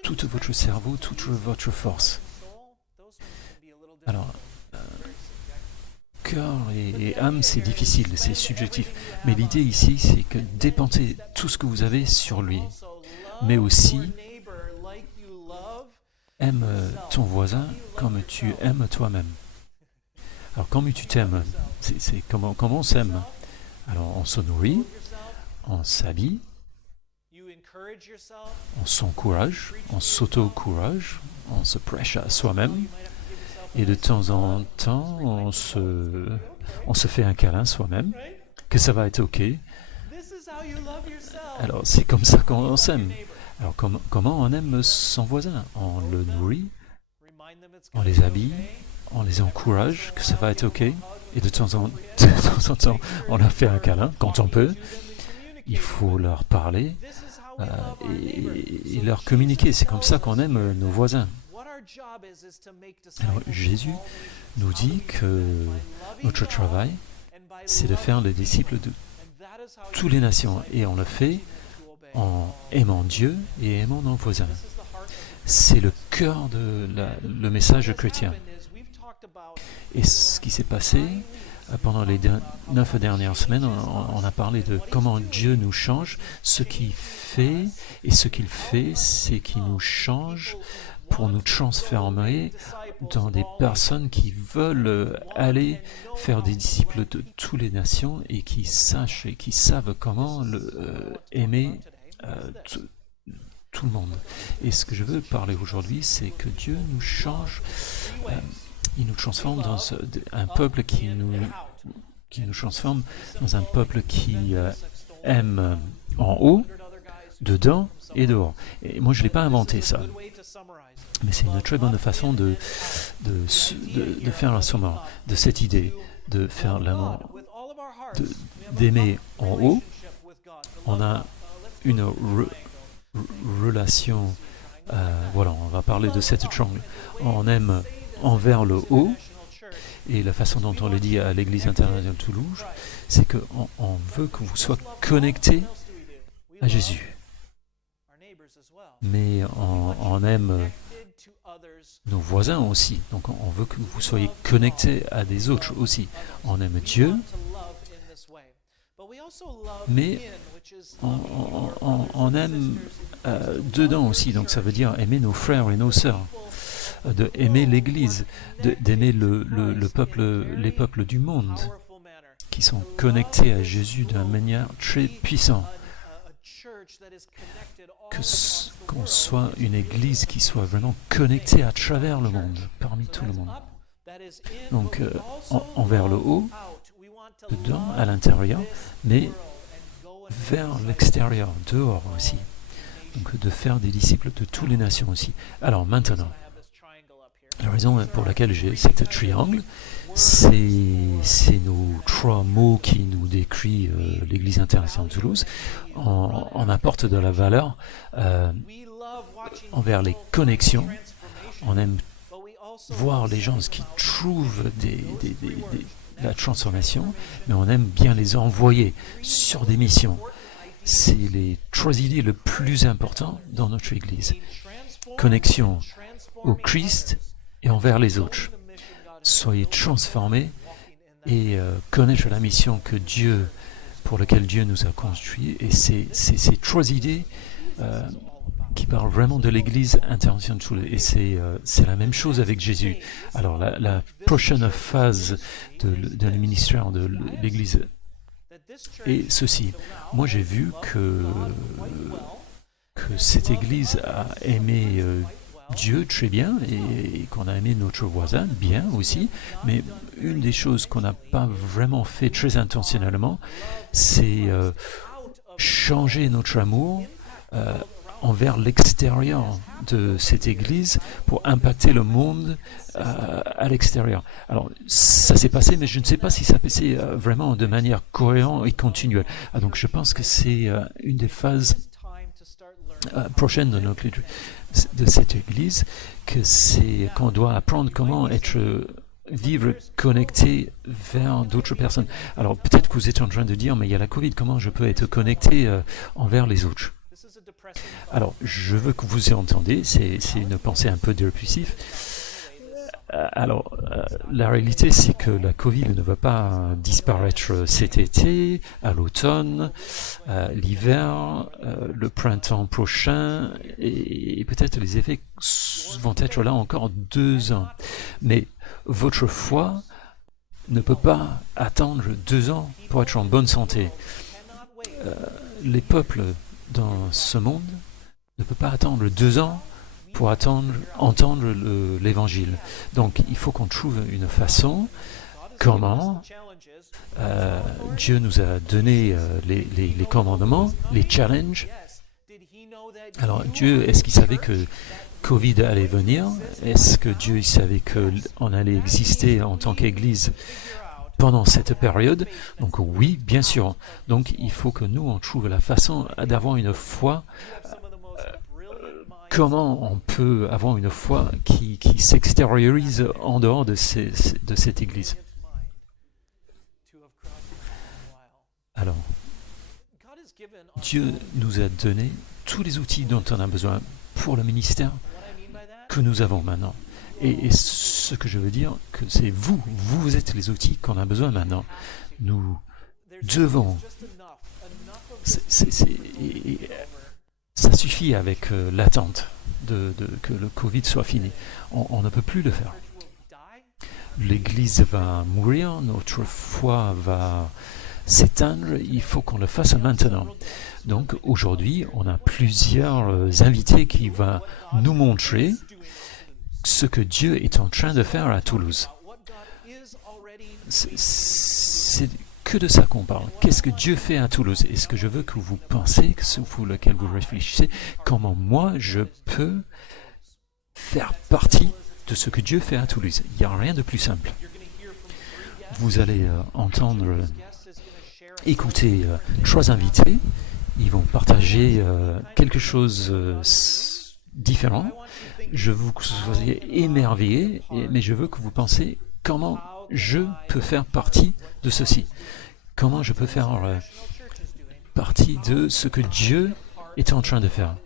Tout votre cerveau, toute votre force. Alors, cœur et âme, c'est difficile, c'est subjectif. Mais l'idée ici, c'est que dépensez tout ce que vous avez sur lui. Mais aussi, aime ton voisin comme tu aimes toi-même. Alors, comme tu t'aimes, c'est comment on s'aime? Alors, on se nourrit, on s'habille, on s'encourage, on s'auto-encourage, on se prêche à soi-même. Et de temps en temps, on se fait un câlin soi-même, que ça va être OK. Alors, c'est comme ça qu'on s'aime. Alors, comment on aime son voisin? On le nourrit, on les habille, on les encourage, que ça va être OK. Et de temps en temps, on leur fait un câlin quand on peut. Il faut leur parler et leur communiquer. C'est comme ça qu'on aime nos voisins. Alors, Jésus nous dit que notre travail, c'est de faire les disciples de toutes les nations. Et on le fait en aimant Dieu et aimant nos voisins. C'est le cœur de le message chrétien. Et ce qui s'est passé pendant les 9 dernières semaines, on a parlé de comment Dieu nous change. Ce qu'il fait, c'est qu'il nous change pour nous transformer dans des personnes qui veulent aller faire des disciples de toutes les nations et qui sachent et qui savent comment aimer tout le monde. Et ce que je veux parler aujourd'hui, c'est que Dieu nous change, il nous transforme dans un peuple qui nous transforme dans un peuple qui aime en haut, dedans et dehors. Et moi, je ne l'ai pas inventé ça. Mais c'est une très bonne façon de faire un sommaire de cette idée, de faire l'amour, d'aimer en haut. On a une relation, voilà, on va parler de cette triangle. On aime envers le haut, et la façon dont on le dit à l'Église internationale de Toulouse, c'est qu'on veut que vous soyez connectés à Jésus. Mais on aime nos voisins aussi. Donc on veut que vous soyez connectés à des autres aussi. On aime Dieu, mais on aime dedans aussi. Donc ça veut dire aimer nos frères et nos sœurs, d'aimer l'Église, d'aimer les peuples du monde qui sont connectés à Jésus d'une manière très puissante. Qu'on soit une Église qui soit vraiment connectée à travers le monde, parmi tout le monde. Donc, envers le haut, dedans, à l'intérieur, mais vers l'extérieur, dehors aussi. Donc de faire des disciples de toutes les nations aussi. Alors maintenant, la raison pour laquelle j'ai cette triangle, c'est nos 3 mots qui nous décrit l'Église internationale de Toulouse. On apporte de la valeur envers les connexions. On aime voir les gens qui trouvent la transformation, mais on aime bien les envoyer sur des missions. C'est les 3 idées les plus importantes dans notre Église. Connexion au Christ et envers les autres. Soyez transformés et connaître la mission pour laquelle Dieu nous a construits. Et c'est ces 3 idées qui parlent vraiment de l'Église internationale. Et c'est la même chose avec Jésus. Alors la prochaine phase de le ministère de l'Église est ceci. Moi j'ai vu que cette Église a aimé Dieu très bien et qu'on a aimé notre voisin bien aussi, mais une des choses qu'on n'a pas vraiment fait très intentionnellement, c'est changer notre amour envers l'extérieur de cette Église pour impacter le monde à l'extérieur. Alors, ça s'est passé, mais je ne sais pas si ça s'est passé vraiment de manière cohérente et continuelle. Donc, je pense que c'est une des phases prochaines de cette Église, qu'on doit apprendre comment vivre connecté vers d'autres personnes. Alors, peut-être que vous êtes en train de dire, mais il y a la Covid, comment je peux être connecté envers les autres? Alors, je veux que vous entendez, c'est une pensée un peu répulsive. Alors, la réalité, c'est que la Covid ne va pas disparaître cet été, à l'automne, l'hiver, le printemps prochain, et peut-être les effets vont être là encore 2 ans. Mais votre foi ne peut pas attendre 2 ans pour être en bonne santé. Les peuples dans ce monde ne peuvent pas attendre 2 ans pour entendre l'évangile. Donc il faut qu'on trouve une façon comment Dieu nous a donné les commandements, les challenges. Alors Dieu, est-ce qu'il savait que Covid allait venir? Est-ce que Dieu savait qu'on allait exister en tant qu'Église pendant cette période? Donc oui, bien sûr. Donc il faut que nous, on trouve la façon d'avoir une foi. Comment on peut avoir une foi qui s'extériorise en dehors de cette Église? Alors, Dieu nous a donné tous les outils dont on a besoin pour le ministère que nous avons maintenant. Et ce que je veux dire, que c'est vous êtes les outils qu'on a besoin maintenant. Nous devons... Ça suffit avec l'attente que le Covid soit fini. On ne peut plus le faire. L'Église va mourir, notre foi va s'éteindre, il faut qu'on le fasse maintenant. Donc aujourd'hui, on a plusieurs invités qui vont nous montrer ce que Dieu est en train de faire à Toulouse. C'est que de ça qu'on parle. Qu'est-ce que Dieu fait à Toulouse? Et ce que je veux que vous pensez, sur lequel vous réfléchissez, comment moi je peux faire partie de ce que Dieu fait à Toulouse. Il n'y a rien de plus simple. Vous allez écouter 3 invités. Ils vont partager quelque chose différent. Je veux que vous soyez émerveillés, mais je veux que vous pensez comment je peux faire partie de ceci. Comment je peux faire partie de ce que Dieu est en train de faire.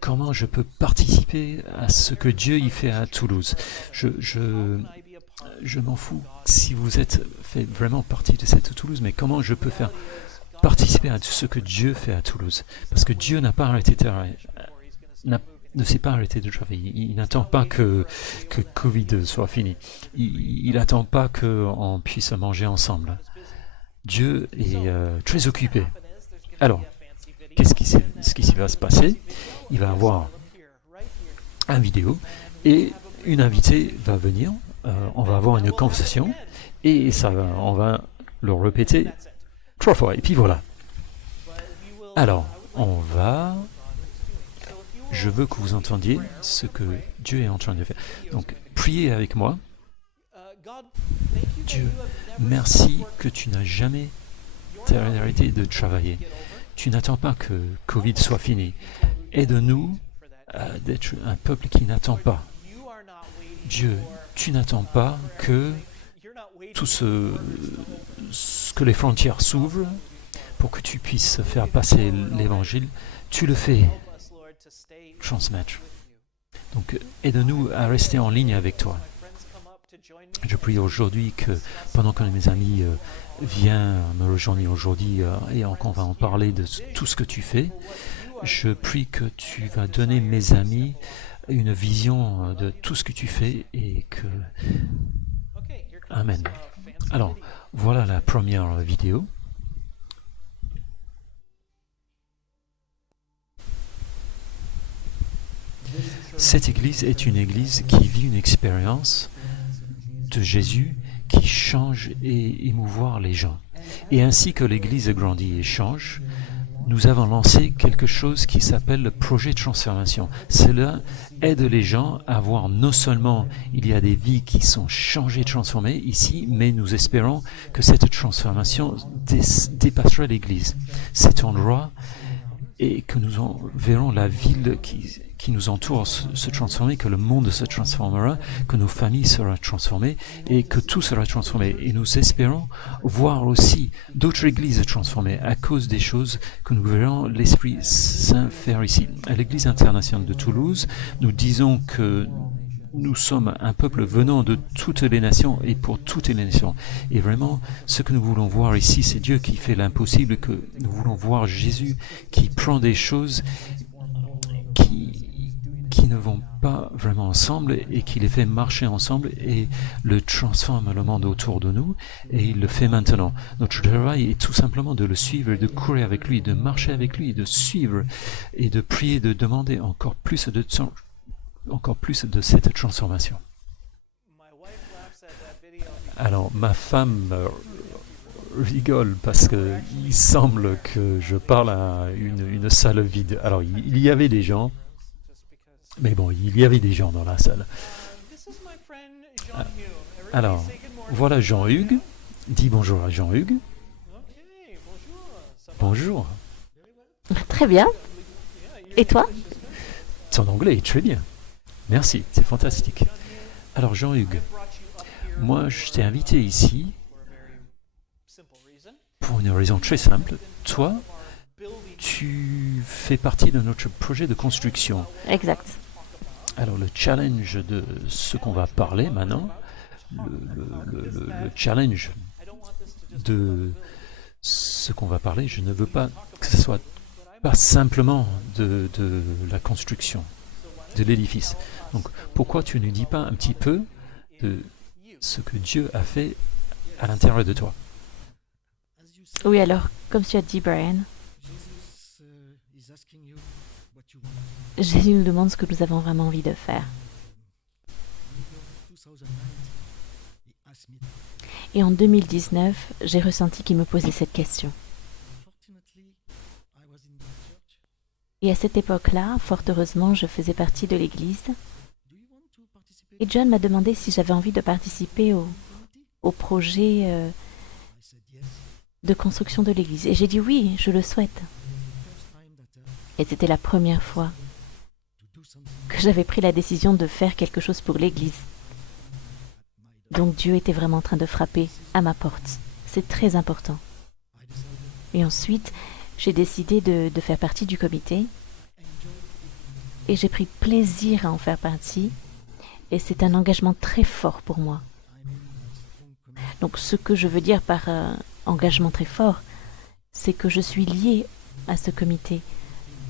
Comment je peux participer à ce que Dieu y fait à Toulouse. Je m'en fous si vous fait vraiment partie de cette Toulouse, mais comment je peux faire participer à ce que Dieu fait à Toulouse. Parce que Dieu n'a pas arrêté ne s'est pas arrêté de travailler. Il n'attend pas que Covid soit fini. Il n'attend pas qu'on puisse manger ensemble. Dieu est très occupé. Alors, ce qui va se passer? Il va y avoir une vidéo et une invitée va venir. On va avoir une conversation et on va le répéter 3 fois, et puis voilà. Alors, je veux que vous entendiez ce que Dieu est en train de faire. Donc, priez avec moi. Dieu, merci que tu n'as jamais arrêté de travailler. Tu n'attends pas que Covid soit fini. Aide-nous d'être un peuple qui n'attend pas. Dieu, tu n'attends pas que que les frontières s'ouvrent pour que tu puisses faire passer l'évangile. Tu le fais transmettre. Donc, aide-nous à rester en ligne avec toi. Je prie aujourd'hui que pendant que mes amis viennent me rejoindre aujourd'hui et qu'on va en parler de tout ce que tu fais, je prie que tu vas donner mes amis une vision de tout ce que tu fais et que... Amen. Alors, voilà la première vidéo. Cette église est une église qui vit une expérience de Jésus qui change et émouvoir les gens. Et ainsi que l'église grandit et change, nous avons lancé quelque chose qui s'appelle le projet de transformation. Cela aide les gens à voir non seulement il y a des vies qui sont changées, transformées ici, mais nous espérons que cette transformation dépassera l'église. Cet endroit et que nous verrons la ville qui nous entoure se transformer, que le monde se transformera, que nos familles seront transformées et que tout sera transformé. Et nous espérons voir aussi d'autres églises transformées à cause des choses que nous verrons l'Esprit Saint faire ici. À l'Église internationale de Toulouse, nous disons que nous sommes un peuple venant de toutes les nations et pour toutes les nations. Et vraiment, ce que nous voulons voir ici, c'est Dieu qui fait l'impossible, que nous voulons voir Jésus qui prend des choses qui ne vont pas vraiment ensemble et qui les fait marcher ensemble et le transforme le monde autour de nous et il le fait maintenant. Notre travail est tout simplement de le suivre, de courir avec lui, de marcher avec lui, de suivre et de prier, de demander encore plus de cette transformation. Alors, ma femme rigole parce qu'il semble que je parle à une salle vide. Alors, il y avait des gens, mais bon, il y avait des gens dans la salle. Alors, voilà Jean-Hugues. Dis bonjour à Jean-Hugues. Bonjour. Très bien. Et toi? Ton anglais est très bien. Merci, c'est fantastique. Alors Jean-Hugues, moi je t'ai invité ici pour une raison très simple. Toi, tu fais partie de notre projet de construction. Exact. Alors le challenge de ce qu'on va parler maintenant, le challenge de ce qu'on va parler, je ne veux pas que ce soit pas simplement de la construction de l'édifice. Donc, pourquoi tu ne dis pas un petit peu de ce que Dieu a fait à l'intérieur de toi? Oui, alors, comme tu as dit, Brian, Jésus nous demande ce que nous avons vraiment envie de faire. Et en 2019, j'ai ressenti qu'il me posait cette question. Et à cette époque-là, fort heureusement, je faisais partie de l'église. Et John m'a demandé si j'avais envie de participer au projet de construction de l'église. Et j'ai dit oui, je le souhaite. Et c'était la première fois que j'avais pris la décision de faire quelque chose pour l'église. Donc Dieu était vraiment en train de frapper à ma porte. C'est très important. Et ensuite, j'ai décidé de faire partie du comité et j'ai pris plaisir à en faire partie et c'est un engagement très fort pour moi. Donc ce que je veux dire par engagement très fort, c'est que je suis liée à ce comité.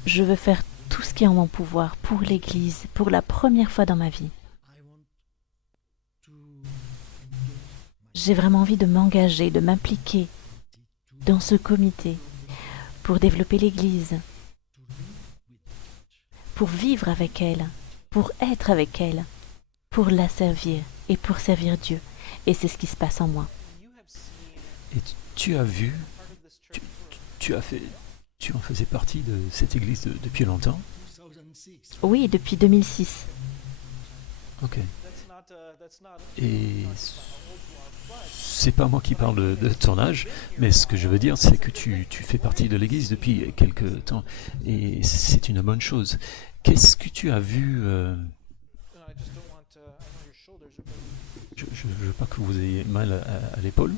Je veux faire tout ce qui est en mon pouvoir pour l'Église, pour la première fois dans ma vie. J'ai vraiment envie de m'engager, de m'impliquer dans ce comité pour développer l'Église, pour vivre avec elle, pour être avec elle, pour la servir et pour servir Dieu. Et c'est ce qui se passe en moi. Et tu as vu, tu, tu as fait, tu en faisais partie de cette église depuis longtemps? Oui, depuis 2006. Ok. Et c'est pas moi qui parle de ton âge, mais ce que je veux dire, c'est que tu fais partie de l'église depuis quelques temps, et c'est une bonne chose. Qu'est-ce que tu as vu je veux pas que vous ayez mal à l'épaule.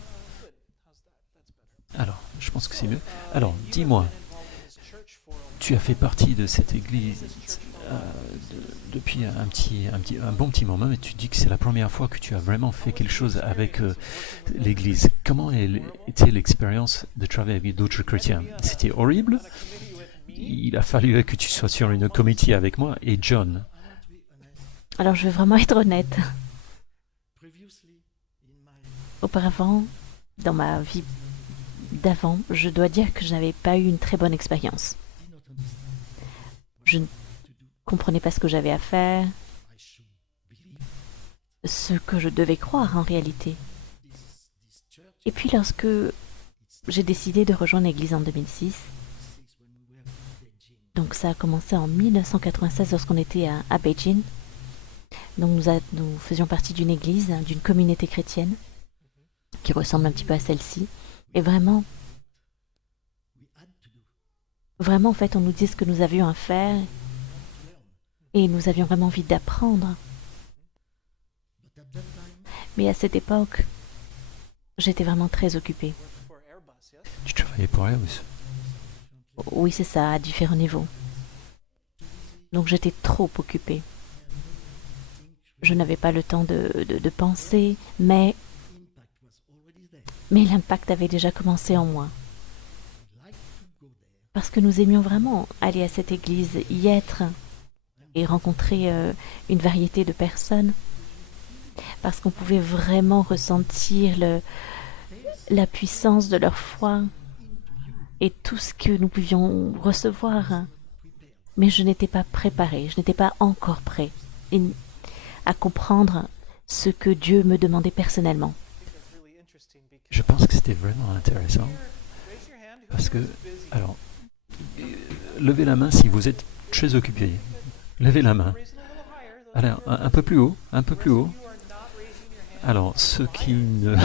Alors, je pense que c'est mieux. Alors, dis-moi, tu as fait partie de cette église depuis un bon petit moment, mais tu dis que c'est la première fois que tu as vraiment fait quelque chose avec l'église. Comment était l'expérience de travailler avec d'autres chrétiens? C'était horrible? Il a fallu que tu sois sur une comité avec moi et John. Alors je vais vraiment être honnête. Auparavant, dans ma vie d'avant, je dois dire que je n'avais pas eu une très bonne expérience. Je ne comprenais pas ce que j'avais à faire, ce que je devais croire en réalité. Et puis lorsque j'ai décidé de rejoindre l'église en 2006, donc ça a commencé en 1996 lorsqu'on était à Beijing. Donc nous faisions partie d'une église, d'une communauté chrétienne qui ressemble un petit peu à celle-ci. Et vraiment, en fait, on nous dit ce que nous avions à faire et nous avions vraiment envie d'apprendre. Mais à cette époque, j'étais vraiment très occupée. Tu travaillais pour Airbus? Oui, c'est ça, à différents niveaux. Donc j'étais trop occupée. Je n'avais pas le temps de penser, mais l'impact avait déjà commencé en moi. Parce que nous aimions vraiment aller à cette église, y être et rencontrer une variété de personnes. Parce qu'on pouvait vraiment ressentir la puissance de leur foi et tout ce que nous pouvions recevoir. Mais je n'étais pas préparée, je n'étais pas encore prêt à comprendre ce que Dieu me demandait personnellement. Je pense que c'était vraiment intéressant. Parce que, alors, levez la main si vous êtes très occupé. Levez la main. Alors, un peu plus haut, un peu plus haut. Alors, ceux qui ne,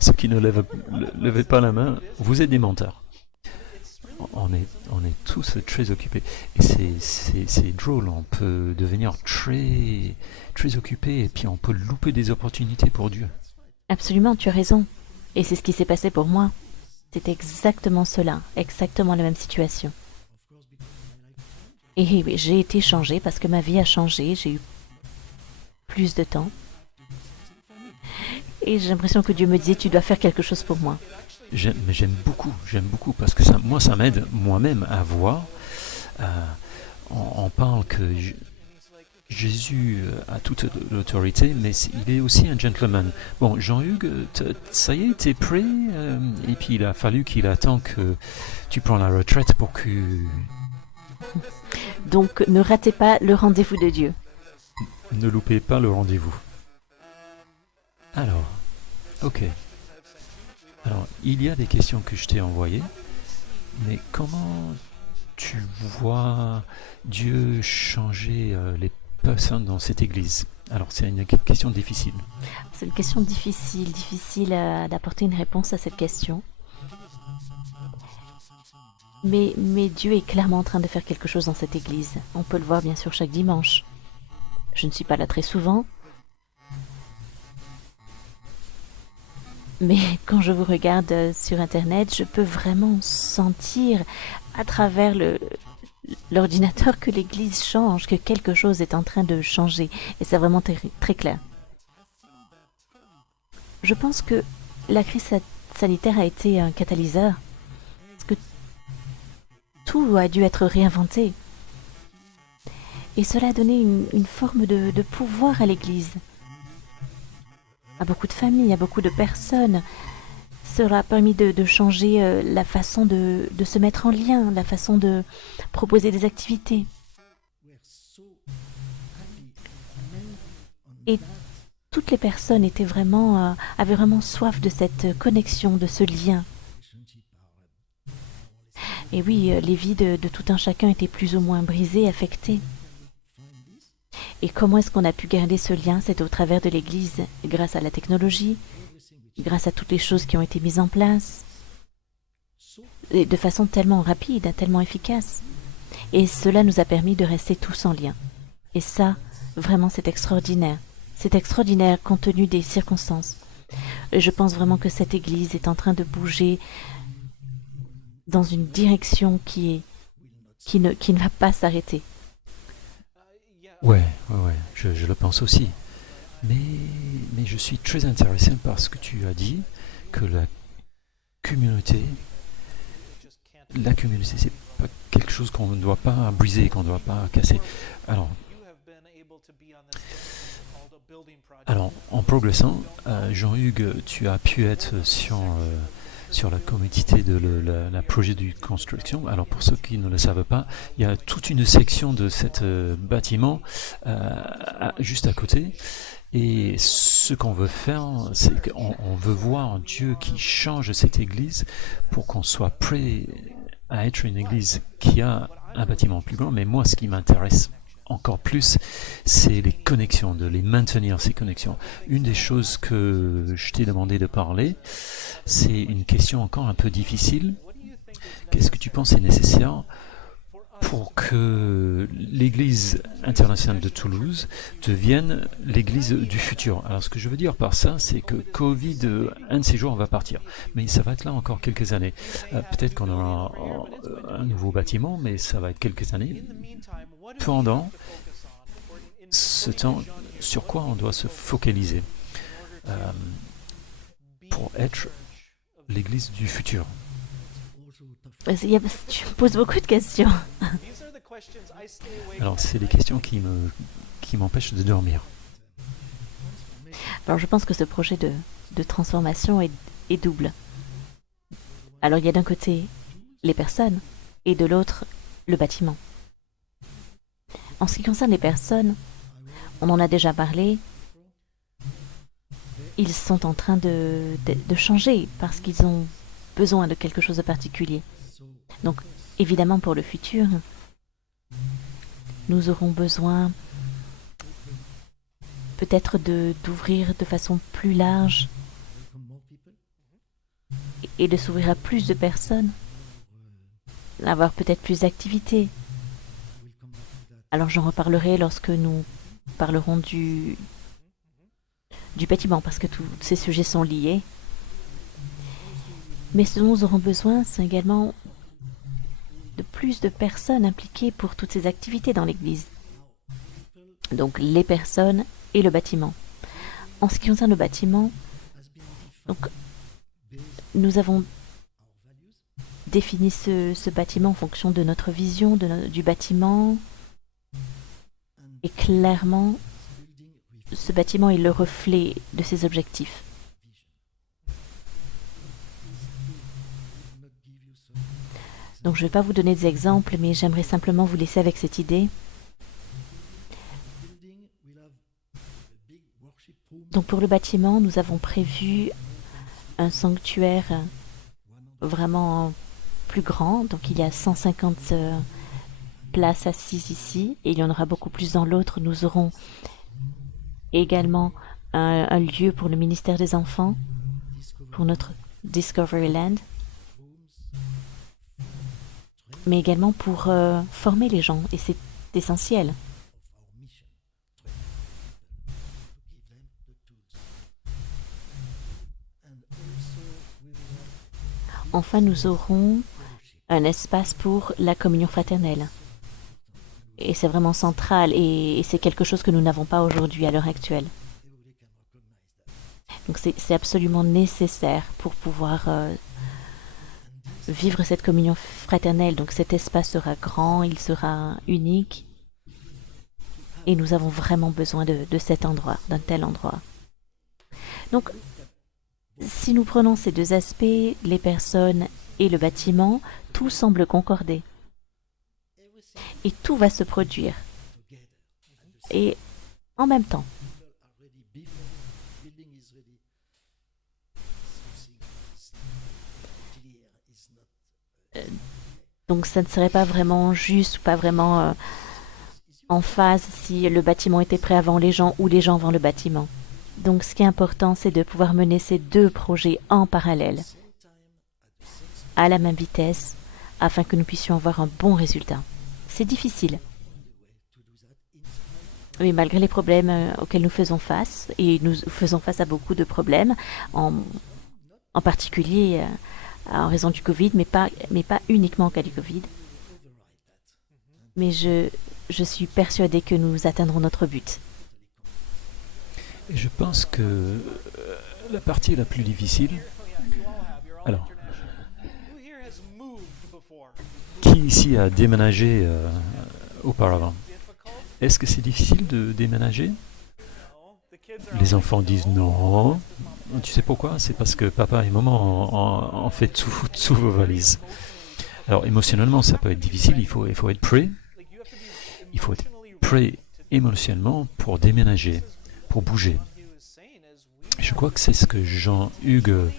ceux qui ne levez pas la main, vous êtes des menteurs. On est tous très occupés. Et c'est drôle, on peut devenir très, très occupé et puis on peut louper des opportunités pour Dieu. Absolument, tu as raison. Et c'est ce qui s'est passé pour moi. C'était exactement cela, exactement la même situation. Et j'ai été changée parce que ma vie a changé, j'ai eu plus de temps. Et j'ai l'impression que Dieu me disait, tu dois faire quelque chose pour moi. Mais j'aime beaucoup, parce que ça m'aide moi-même à voir. On parle que Jésus a toute l'autorité, mais il est aussi un gentleman. Bon, Jean-Hugues, ça y est, t'es prêt? Et puis il a fallu qu'il attende que tu prends la retraite pour que... Donc ne ratez pas le rendez-vous de Dieu. Ne loupez pas le rendez-vous. Alors, ok. Alors, il y a des questions que je t'ai envoyées, mais comment tu vois Dieu changer les personnes dans cette église? Alors, c'est une question difficile. C'est une question difficile d'apporter une réponse à cette question. Mais Dieu est clairement en train de faire quelque chose dans cette église. On peut le voir bien sûr chaque dimanche. Je ne suis pas là très souvent. Mais quand je vous regarde sur Internet, je peux vraiment sentir à travers l'ordinateur que l'église change, que quelque chose est en train de changer. Et c'est vraiment très clair. Je pense que la crise sanitaire a été un catalyseur. Parce que tout a dû être réinventé. Et cela a donné une forme de pouvoir à l'église. À beaucoup de familles, à beaucoup de personnes. Cela a permis de changer la façon de se mettre en lien, la façon de proposer des activités. Et toutes les personnes avaient vraiment soif de cette connexion, de ce lien. Et oui, les vies de tout un chacun étaient plus ou moins brisées, affectées. Et comment est-ce qu'on a pu garder ce lien? C'est au travers de l'Église, grâce à la technologie, grâce à toutes les choses qui ont été mises en place, et de façon tellement rapide, tellement efficace. Et cela nous a permis de rester tous en lien. Et ça, vraiment, c'est extraordinaire. C'est extraordinaire compte tenu des circonstances. Et je pense vraiment que cette Église est en train de bouger dans une direction qui ne va pas s'arrêter. Ouais, je le pense aussi. Mais je suis très intéressé par ce que tu as dit, que la communauté, c'est pas quelque chose qu'on ne doit pas briser, qu'on ne doit pas casser. Alors en progressant, Jean-Hugues, tu as pu être sur la comité de la projet de construction. Alors pour ceux qui ne le savent pas, il y a toute une section de cet bâtiment juste à côté. Et ce qu'on veut faire, c'est qu'on veut voir Dieu qui change cette église pour qu'on soit prêt à être une église qui a un bâtiment plus grand. Mais moi, ce qui m'intéresse encore plus, c'est les connexions, de les maintenir, ces connexions. Une des choses que je t'ai demandé de parler, c'est une question encore un peu difficile. Qu'est-ce que tu penses est nécessaire pour que l'Église internationale de Toulouse devienne l'Église du futur? Alors ce que je veux dire par ça, c'est que Covid, un de ces jours, on va partir. Mais ça va être là encore quelques années. Peut-être qu'on aura un nouveau bâtiment, mais ça va être quelques années. Pendant ce temps, sur quoi on doit se focaliser pour être l'Église du futur? Tu me poses beaucoup de questions. Alors, c'est des questions qui m'empêchent de dormir. Alors, je pense que ce projet de transformation est double. Alors, il y a d'un côté les personnes et de l'autre le bâtiment. En ce qui concerne les personnes, on en a déjà parlé. Ils sont en train de changer parce qu'ils ont besoin de quelque chose de particulier. Donc, évidemment, pour le futur, nous aurons besoin peut-être d'ouvrir de façon plus large et de s'ouvrir à plus de personnes, avoir peut-être plus d'activités. Alors j'en reparlerai lorsque nous parlerons du bâtiment, parce que tous ces sujets sont liés. Mais ce dont nous aurons besoin, c'est également de plus de personnes impliquées pour toutes ces activités dans l'Église. Donc les personnes et le bâtiment. En ce qui concerne le bâtiment, donc, nous avons défini ce bâtiment en fonction de notre vision du bâtiment. Et clairement, ce bâtiment est le reflet de ces objectifs. Donc je ne vais pas vous donner des exemples, mais j'aimerais simplement vous laisser avec cette idée. Donc pour le bâtiment, nous avons prévu un sanctuaire vraiment plus grand. Donc il y a 150 places assises ici, et il y en aura beaucoup plus dans l'autre. Nous aurons également un lieu pour le ministère des enfants, pour notre Discovery Land, mais également pour former les gens, et c'est essentiel. Enfin, nous aurons un espace pour la communion fraternelle. Et c'est vraiment central, et c'est quelque chose que nous n'avons pas aujourd'hui à l'heure actuelle. Donc c'est absolument nécessaire pour pouvoir vivre cette communion fraternelle. Donc cet espace sera grand, il sera unique, et nous avons vraiment besoin de cet endroit, d'un tel endroit. Donc si nous prenons ces deux aspects, les personnes et le bâtiment, tout semble concorder. Et tout va se produire. Et en même temps, Donc ça ne serait pas vraiment juste ou pas vraiment en phase si le bâtiment était prêt avant les gens ou les gens avant le bâtiment. Donc ce qui est important, c'est de pouvoir mener ces deux projets en parallèle, à la même vitesse, afin que nous puissions avoir un bon résultat. C'est difficile. Mais malgré les problèmes auxquels nous faisons face, et nous faisons face à beaucoup de problèmes, en particulier en raison du Covid, mais pas uniquement en cas du Covid. Mais je suis persuadée que nous atteindrons notre but. Et je pense que la partie la plus difficile... Alors, qui ici a déménagé auparavant? Est-ce que c'est difficile de déménager? Les enfants disent non. Tu sais pourquoi? C'est parce que papa et maman ont fait tous vos valises. Alors émotionnellement, ça peut être difficile, il faut être prêt. Il faut être prêt émotionnellement pour déménager, pour bouger. Je crois que c'est ce que Jean-Hugues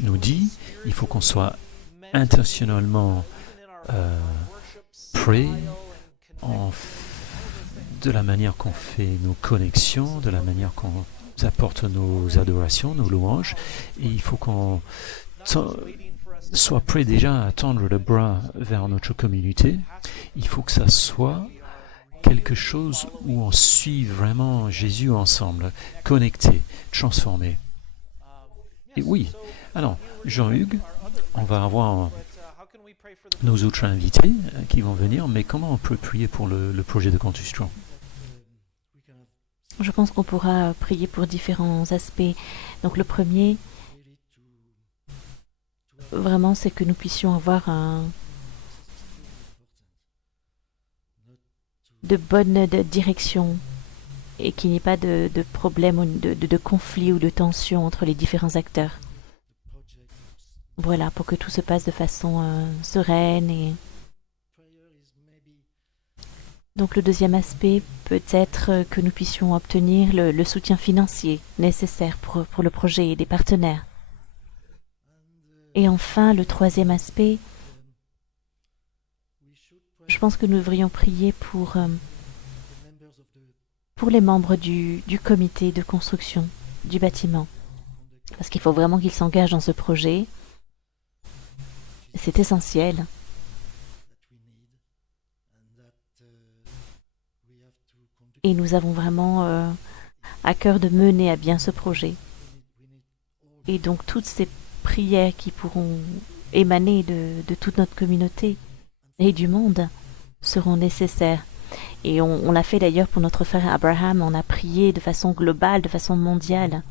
nous dit. Il faut qu'on soit intentionnellement prêt de la manière qu'on fait nos connexions, de la manière qu'on apporte nos adorations, nos louanges. Et il faut qu'on soit prêt déjà à tendre le bras vers notre communauté. Il faut que ça soit quelque chose où on suit vraiment Jésus ensemble, connecté, transformé. Et oui, alors Jean-Hugues, on va avoir nos autres invités qui vont venir, mais comment on peut prier pour le projet de construction? Je pense qu'on pourra prier pour différents aspects. Donc le premier, vraiment, c'est que nous puissions avoir de bonne direction et qu'il n'y ait pas de problème, ou de conflit ou de tension entre les différents acteurs. Voilà, pour que tout se passe de façon sereine. Donc le deuxième aspect peut être que nous puissions obtenir le soutien financier nécessaire pour le projet et des partenaires. Et enfin, le troisième aspect, je pense que nous devrions prier pour les membres du comité de construction du bâtiment. Parce qu'il faut vraiment qu'ils s'engagent dans ce projet. C'est essentiel. Et nous avons vraiment à cœur de mener à bien ce projet. Et donc toutes ces prières qui pourront émaner de toute notre communauté et du monde seront nécessaires. Et on l'a fait d'ailleurs pour notre frère Abraham, on a prié de façon globale, de façon mondiale.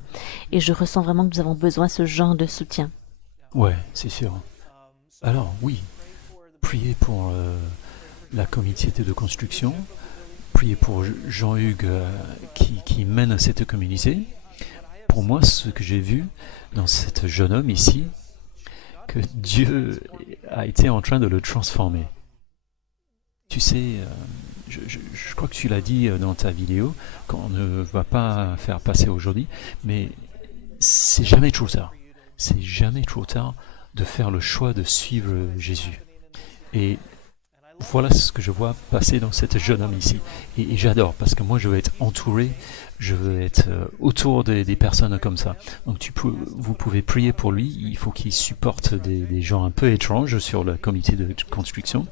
Et je ressens vraiment que nous avons besoin de ce genre de soutien. Ouais, c'est sûr. Alors oui, priez pour la communauté de construction, priez pour Jean-Hugues qui mène cette communauté. Pour moi, ce que j'ai vu dans cet jeune homme ici, que Dieu a été en train de le transformer. Tu sais, je crois que tu l'as dit dans ta vidéo, qu'on ne va pas faire passer aujourd'hui, mais c'est jamais trop tard. C'est jamais trop tard de faire le choix de suivre Jésus. Et voilà ce que je vois passer dans cet jeune homme ici. Et j'adore, parce que moi je veux être entouré, je veux être autour des personnes comme ça. Donc vous pouvez prier pour lui, il faut qu'il supporte des gens un peu étranges sur le comité de construction.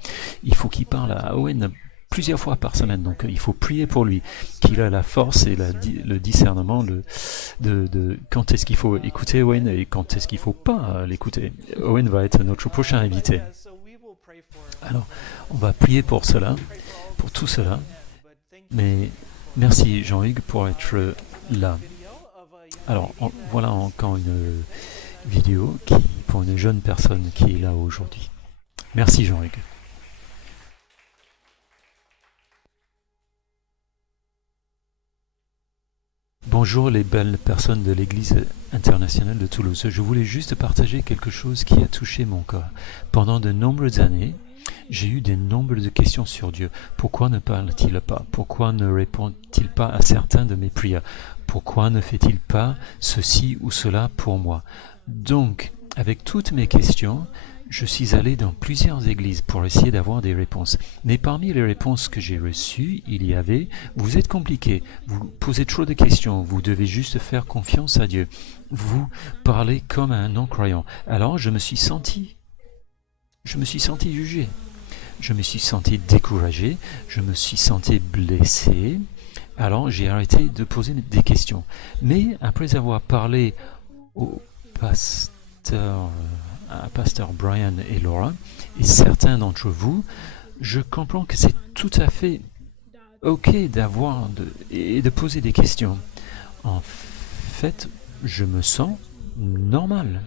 Il faut qu'il parle à Owen plusieurs fois par semaine, donc il faut prier pour lui, qu'il a la force et le discernement de quand est-ce qu'il faut écouter Owen et quand est-ce qu'il ne faut pas l'écouter. Owen va être notre prochain invité. Alors, on va prier pour cela, pour tout cela, mais merci Jean-Hugues pour être là. Alors, voilà encore une vidéo pour une jeune personne qui est là aujourd'hui. Merci Jean-Hugues. Bonjour les belles personnes de l'Église internationale de Toulouse. Je voulais juste partager quelque chose qui a touché mon cœur. Pendant de nombreuses années, j'ai eu de nombreuses questions sur Dieu. Pourquoi ne parle-t-il pas? Pourquoi ne répond-il pas à certains de mes prières? Pourquoi ne fait-il pas ceci ou cela pour moi? Donc, avec toutes mes questions, je suis allé dans plusieurs églises pour essayer d'avoir des réponses. Mais parmi les réponses que j'ai reçues, il y avait « Vous êtes compliqué, vous posez trop de questions, vous devez juste faire confiance à Dieu. Vous parlez comme un non-croyant. » Alors je me suis senti jugé. Je me suis senti découragé, je me suis senti blessé. Alors j'ai arrêté de poser des questions. Mais après avoir parlé au pasteur Brian et Laura, et certains d'entre vous, je comprends que c'est tout à fait ok d'avoir et de poser des questions. En fait, je me sens normal.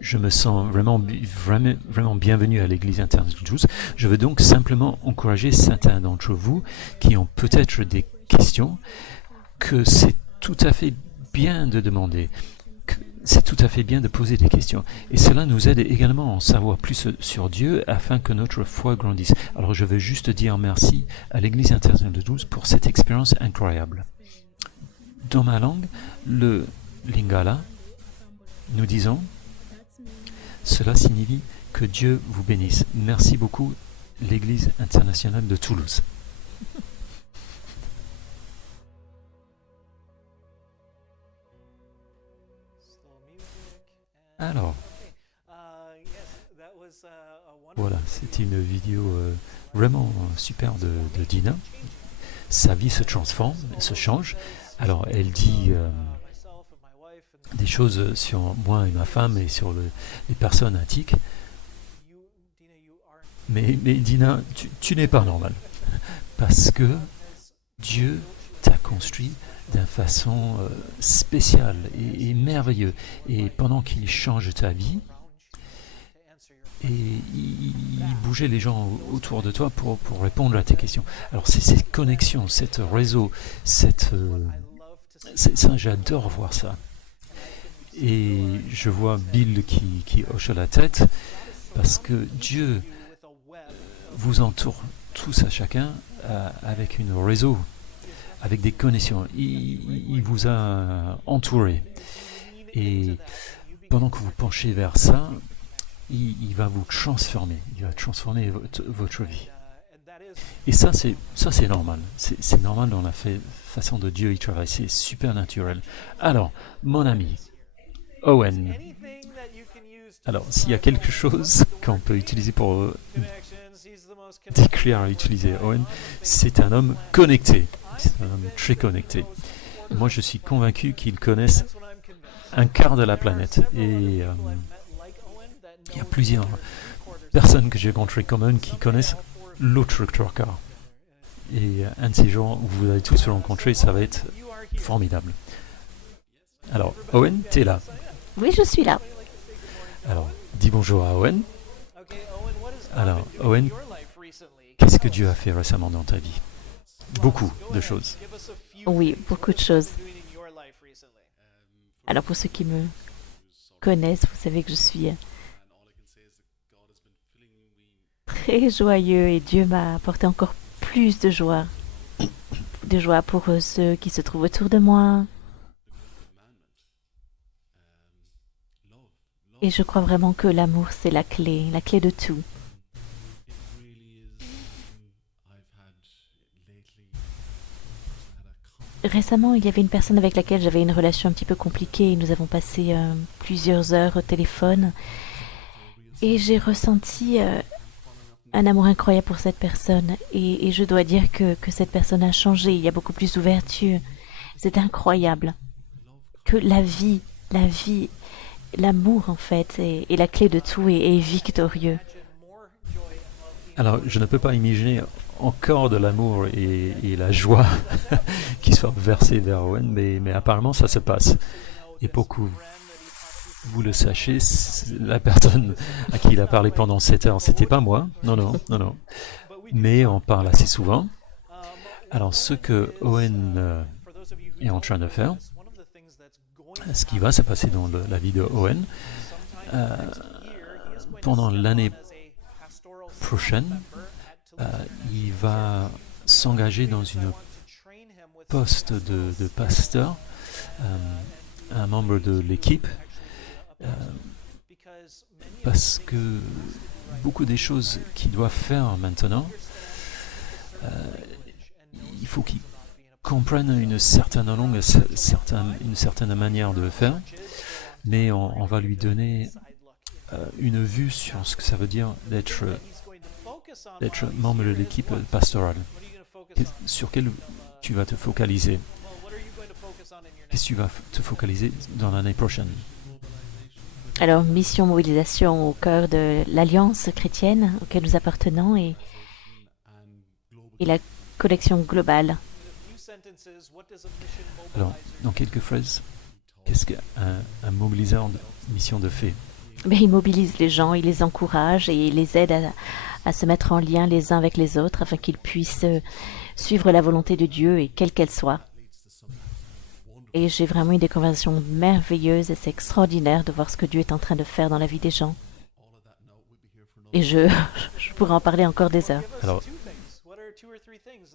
Je me sens vraiment bienvenu à l'Église internationale de Toulouse. Je veux donc simplement encourager certains d'entre vous qui ont peut-être des questions, que c'est tout à fait bien de demander, que c'est tout à fait bien de poser des questions. Et cela nous aide également à en savoir plus sur Dieu afin que notre foi grandisse. Alors je veux juste dire merci à l'Église internationale de Toulouse pour cette expérience incroyable. Dans ma langue, le Lingala, nous disons: cela signifie que Dieu vous bénisse. Merci beaucoup, l'Église internationale de Toulouse. Alors, voilà, c'était une vidéo vraiment super de Dina. Sa vie se transforme, se change. Alors, elle dit des choses sur moi et ma femme et sur les personnes attiques. Mais Dina, tu n'es pas normal. Parce que Dieu t'a construit d'une façon spéciale et merveilleuse. Et pendant qu'il change ta vie, et il bougeait les gens autour de toi pour répondre à tes questions. Alors c'est cette connexion, cet réseau, ça, j'adore voir ça. Et je vois Bill qui hoche la tête parce que Dieu vous entoure tous à chacun avec un réseau, avec des connexions. Il vous a entouré. Et pendant que vous penchez vers ça, il va vous transformer. Il va transformer votre vie. Et ça, c'est normal. C'est normal dans la façon de Dieu y travaille. C'est super naturel. Alors, mon ami, Owen. Alors, s'il y a quelque chose qu'on peut utiliser pour décrire et utiliser Owen, c'est un homme connecté. C'est un homme très connecté. Moi, je suis convaincu qu'il connaisse un quart de la planète. Et il y a plusieurs personnes que j'ai rencontrées comme Owen qui connaissent l'autre quart. Et un de ces jours, vous allez tous le rencontrer, ça va être formidable. Alors, Owen, t'es là. Oui, je suis là. Alors, dis bonjour à Owen. Alors, Owen, qu'est-ce que Dieu a fait récemment dans ta vie? Beaucoup de choses. Oui, beaucoup de choses. Alors, pour ceux qui me connaissent, vous savez que je suis très joyeux et Dieu m'a apporté encore plus de joie. De joie pour ceux qui se trouvent autour de moi. Et je crois vraiment que l'amour, c'est la clé de tout. Récemment, il y avait une personne avec laquelle j'avais une relation un petit peu compliquée et nous avons passé plusieurs heures au téléphone. Et j'ai ressenti un amour incroyable pour cette personne. Et je dois dire que cette personne a changé. Il y a beaucoup plus d'ouverture. C'est incroyable. Que la vie, l'amour en fait, est la clé de tout et est victorieux. Alors, je ne peux pas imaginer encore de l'amour et la joie qui soit versée vers Owen, mais apparemment ça se passe. Et pour que vous le sachiez, la personne à qui il a parlé pendant 7 heures, c'était pas moi. Non. Mais on parle assez souvent. Alors, ce que Owen est en train de faire, ce qui va se passer dans la vie de Owen, pendant l'année prochaine, il va s'engager dans une poste de pasteur, un membre de l'équipe, parce que beaucoup des choses qu'ils doivent faire maintenant, il faut qu'ils comprennent une certaine langue, une certaine manière de le faire, mais on va lui donner une vue sur ce que ça veut dire d'être membre de l'équipe pastorale. Sur quel tu vas te focaliser? Qu'est-ce que tu vas te focaliser dans l'année prochaine? Alors, mission mobilisation au cœur de l'Alliance chrétienne auquel nous appartenons et la connexion globale. Alors, dans quelques phrases, qu'est-ce qu'un mobiliseur de mission de fait? Mais il mobilise les gens, il les encourage et il les aide à se mettre en lien les uns avec les autres afin qu'ils puissent suivre la volonté de Dieu et quelle qu'elle soit. Et j'ai vraiment eu des conversations merveilleuses et c'est extraordinaire de voir ce que Dieu est en train de faire dans la vie des gens. Et je pourrais en parler encore des heures. Alors,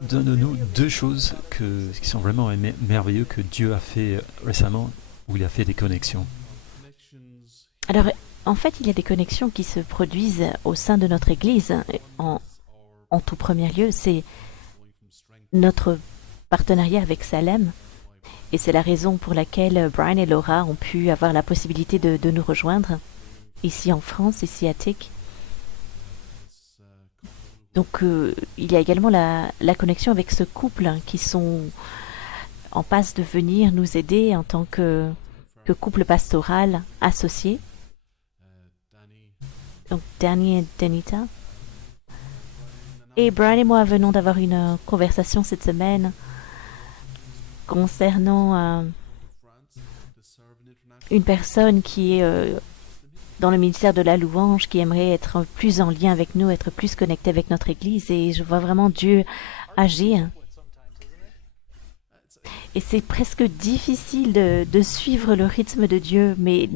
donne-nous deux choses qui sont vraiment merveilleuses que Dieu a fait récemment, où il a fait des connexions. Alors, en fait, il y a des connexions qui se produisent au sein de notre Église. En tout premier lieu, c'est notre partenariat avec Salem. Et c'est la raison pour laquelle Brian et Laura ont pu avoir la possibilité de nous rejoindre ici en France, ici à TIC. Donc, il y a également la connexion avec ce couple qui sont en passe de venir nous aider en tant que couple pastoral associé. Donc, Danny et Danita. Et Brian et moi venons d'avoir une conversation cette semaine concernant une personne qui est dans le ministère de la louange, qui aimerait être plus en lien avec nous, être plus connecté avec notre Église. Et je vois vraiment Dieu agir. Et c'est presque difficile de suivre le rythme de Dieu, mais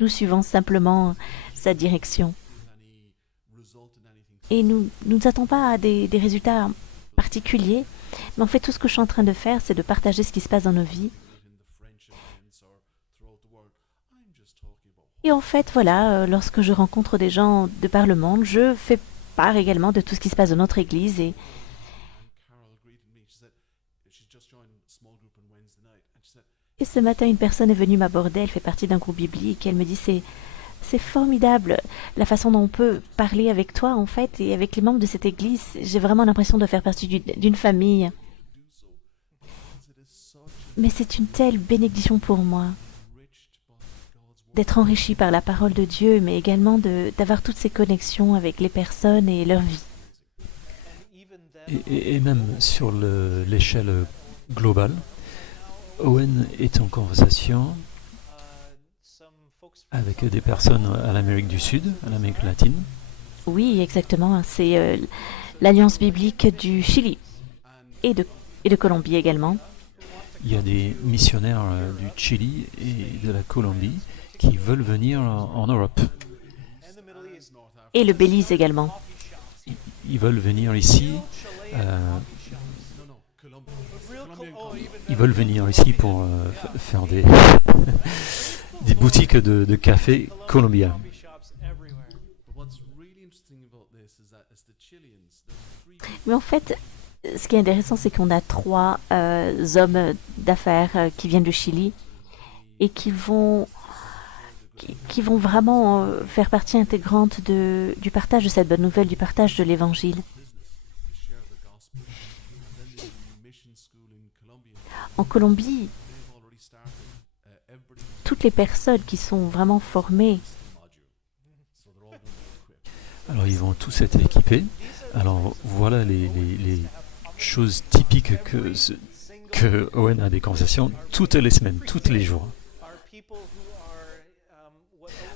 nous suivons simplement sa direction. Et nous n'attendons pas à des résultats particuliers, mais en fait, tout ce que je suis en train de faire, c'est de partager ce qui se passe dans nos vies. Et en fait, voilà, lorsque je rencontre des gens de par le monde, je fais part également de tout ce qui se passe dans notre Église. Et ce matin, une personne est venue m'aborder, elle fait partie d'un groupe biblique, et elle me dit, c'est formidable la façon dont on peut parler avec toi, en fait, et avec les membres de cette Église. J'ai vraiment l'impression de faire partie d'une famille. Mais c'est une telle bénédiction pour moi d'être enrichi par la parole de Dieu, mais également d'avoir toutes ces connexions avec les personnes et leur vie. Et même sur l'échelle globale, Owen est en conversation avec des personnes à l'Amérique du Sud, à l'Amérique latine. Oui, exactement. C'est l'Alliance biblique du Chili et de Colombie également. Il y a des missionnaires du Chili et de la Colombie qui veulent venir en Europe. Et le Belize également. Ils veulent venir ici. Ils veulent venir ici pour faire des boutiques de café colombiens. Mais en fait, ce qui est intéressant, c'est qu'on a 3 hommes d'affaires qui viennent du Chili et qui vont vraiment faire partie intégrante du partage de cette bonne nouvelle, du partage de l'Évangile. En Colombie, toutes les personnes qui sont vraiment formées. Alors ils vont tous être équipés. Alors voilà les choses typiques que Owen a des conversations toutes les semaines, tous les jours.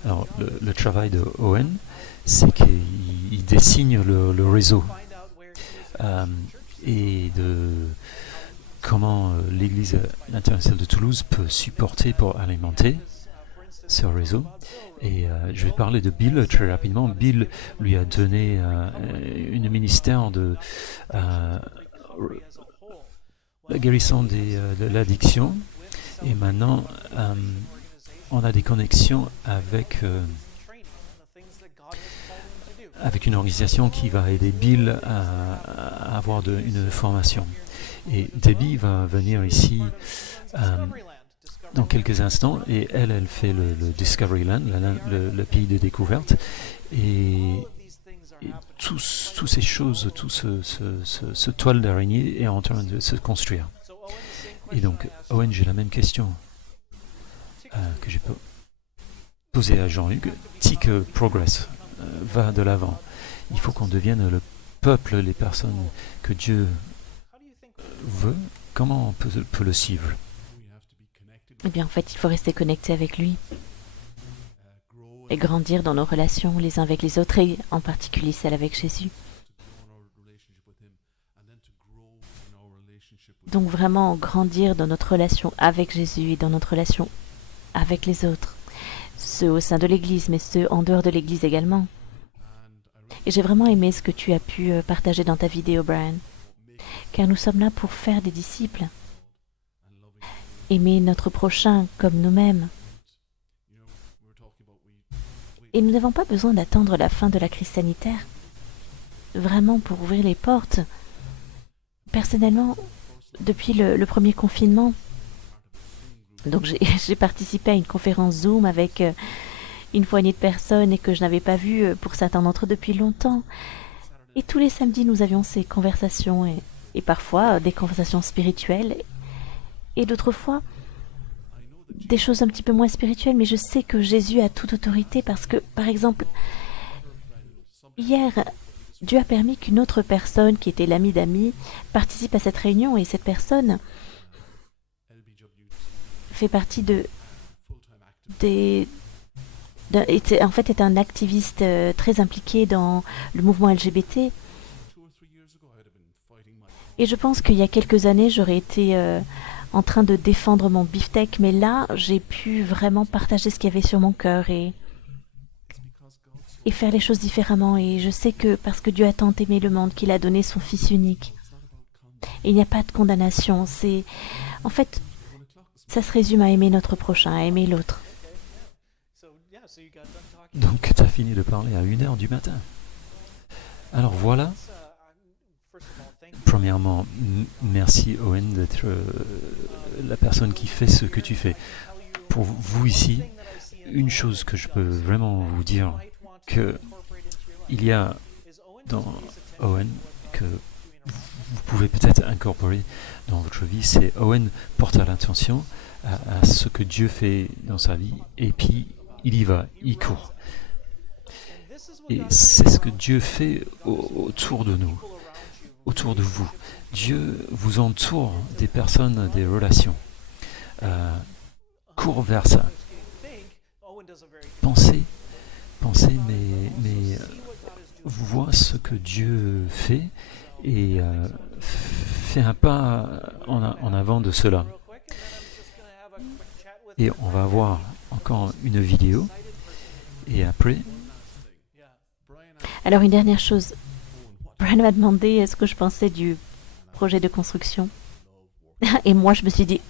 Alors le travail de Owen, c'est qu'il dessine le réseau et de comment l'Église internationale de Toulouse peut supporter pour alimenter ce réseau. Et je vais parler de Bill très rapidement. Bill lui a donné un ministère de la guérison de l'addiction. Et maintenant, on a des connexions avec avec une organisation qui va aider Bill à avoir une formation. Et Debbie va venir ici dans quelques instants, et elle fait le Discoveryland, le pays de découverte, et toutes ces choses, tout ce toile d'araignée est en train de se construire. Et donc, Owen, j'ai la même question que j'ai posée à Jean-Hugues. Tick Progress va de l'avant. Il faut qu'on devienne le peuple, les personnes que Dieu veut. Comment on peut le suivre? Eh bien, en fait, il faut rester connecté avec lui et grandir dans nos relations les uns avec les autres, et en particulier celle avec Jésus. Donc vraiment grandir dans notre relation avec Jésus et dans notre relation avec les autres, ceux au sein de l'Église, mais ceux en dehors de l'Église également. Et j'ai vraiment aimé ce que tu as pu partager dans ta vidéo, Brian, car nous sommes là pour faire des disciples, aimer notre prochain comme nous-mêmes. Et nous n'avons pas besoin d'attendre la fin de la crise sanitaire, vraiment pour ouvrir les portes. Personnellement, depuis le premier confinement, donc j'ai participé à une conférence Zoom avec une poignée de personnes et que je n'avais pas vu pour certains d'entre eux depuis longtemps. Et tous les samedis, nous avions ces conversations et parfois des conversations spirituelles et d'autres fois des choses un petit peu moins spirituelles, mais je sais que Jésus a toute autorité parce que, par exemple, hier, Dieu a permis qu'une autre personne, qui était l'ami d'amis, participe à cette réunion, et cette personne fait partie était un activiste très impliqué dans le mouvement LGBT. Et je pense qu'il y a quelques années, j'aurais été en train de défendre mon beefsteak, mais là, j'ai pu vraiment partager ce qu'il y avait sur mon cœur et faire les choses différemment. Et je sais que parce que Dieu a tant aimé le monde qu'il a donné son Fils unique. Et il n'y a pas de condamnation. En fait, ça se résume à aimer notre prochain, à aimer l'autre. Donc, tu as fini de parler à 1h du matin. Alors voilà. Premièrement, merci Owen d'être la personne qui fait ce que tu fais. Pour vous ici, une chose que je peux vraiment vous dire, que il y a dans Owen que vous pouvez peut-être incorporer dans votre vie, c'est Owen porte l'attention à ce que Dieu fait dans sa vie, et puis il y va, il court. Et c'est ce que Dieu fait autour de nous, autour de vous. Dieu vous entoure des personnes, des relations. Cours vers ça. Pensez, mais vois ce que Dieu fait et fais un pas en avant de cela. Et on va voir encore une vidéo. Et après... Alors une dernière chose. Brian m'a demandé ce que je pensais du projet de construction. Et moi, je me suis dit,